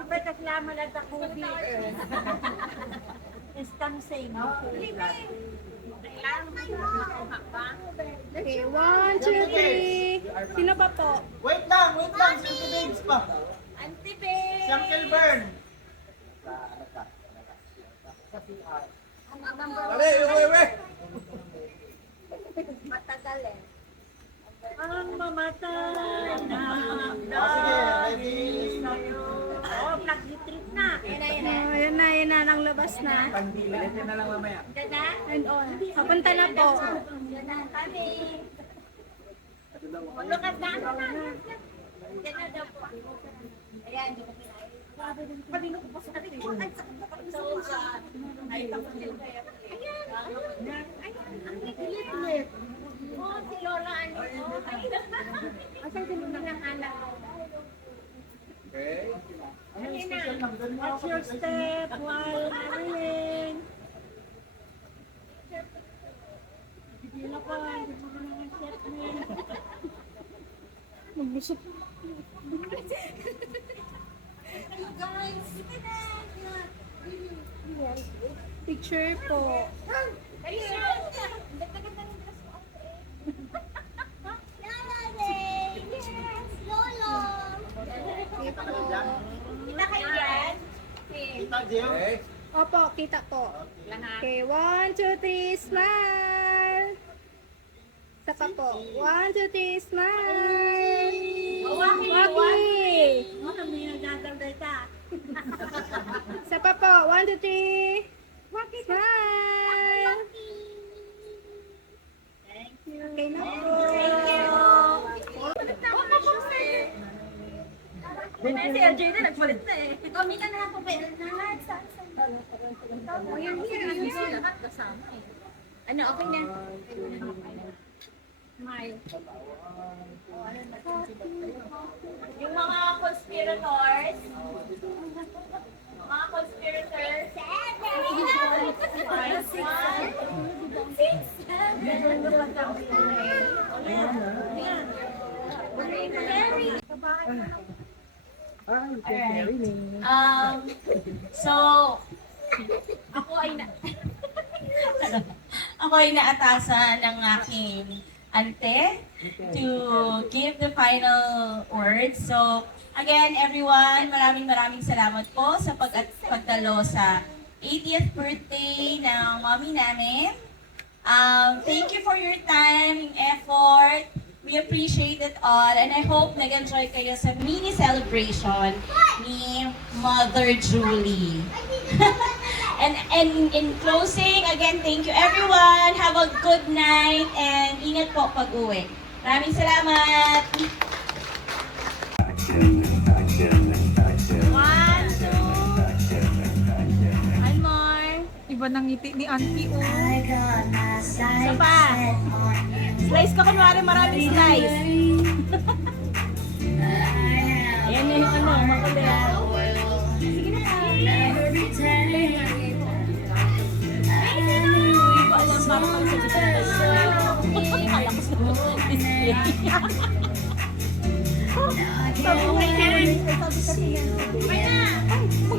Ba't naglama lang ako estansing. Okay, 1, 2, 3. Sino pa po? Wait lang. Si Uncle Babes pa. Auntie Babes! Si Uncle Bern. Uwe. Matagal eh. Ang mamatay na Sige, ready? oh, nag-retreat na. Ayan na, nang labas na. Pandila. Ito na lang mamaya. And on. Papunta na po. Look at that. Yan na daw po. Ayan, hindi ko pinay. Pabino ko po sa atin. Ay, tapos din kaya. Ayan, ang liit-liit. Oh, si Lola, ano? Asan si Lola ng anak? Okay. Ano yung special ng ganun? Watch your step while marrying. Hindi na po, hindi mo na ng step niya. Magbusok. Picture po. Kita kayo yan? Kita, Jill? Opo, kita po. Okay, 1, 2, 3, smile! Isa pa po. 1, 2, 3, smile! Waki! Isa pa po. 1, 2, 3. Waki! Smile! Okay na po. Si LJ na nagpalit na eh. Kamila na ako, pero lahat sa Ano, okay na? Smile. Yung mga conspirators, So, ako ay ako'y naatasan ng aking ante to give the final words. So, again, everyone, maraming salamat po sa pagdalo sa 80th birthday ng mommy namin. Thank you for your time, effort. We appreciate it all, and I hope nag-enjoy kayo sa mini celebration ni Mother Julie. and in closing, again, thank you everyone. Have a good night, and ingat po pag-uwi. Maraming salamat! 1, 2, one more. Iba ng ngiti ni Auntie, oh. Isa pa. Slice ka kunwari, maraming slice. Ayan yung ano, makulit. Sige na. Hindi ko alam parang sa display. Alam ko sa display. Sabi ko,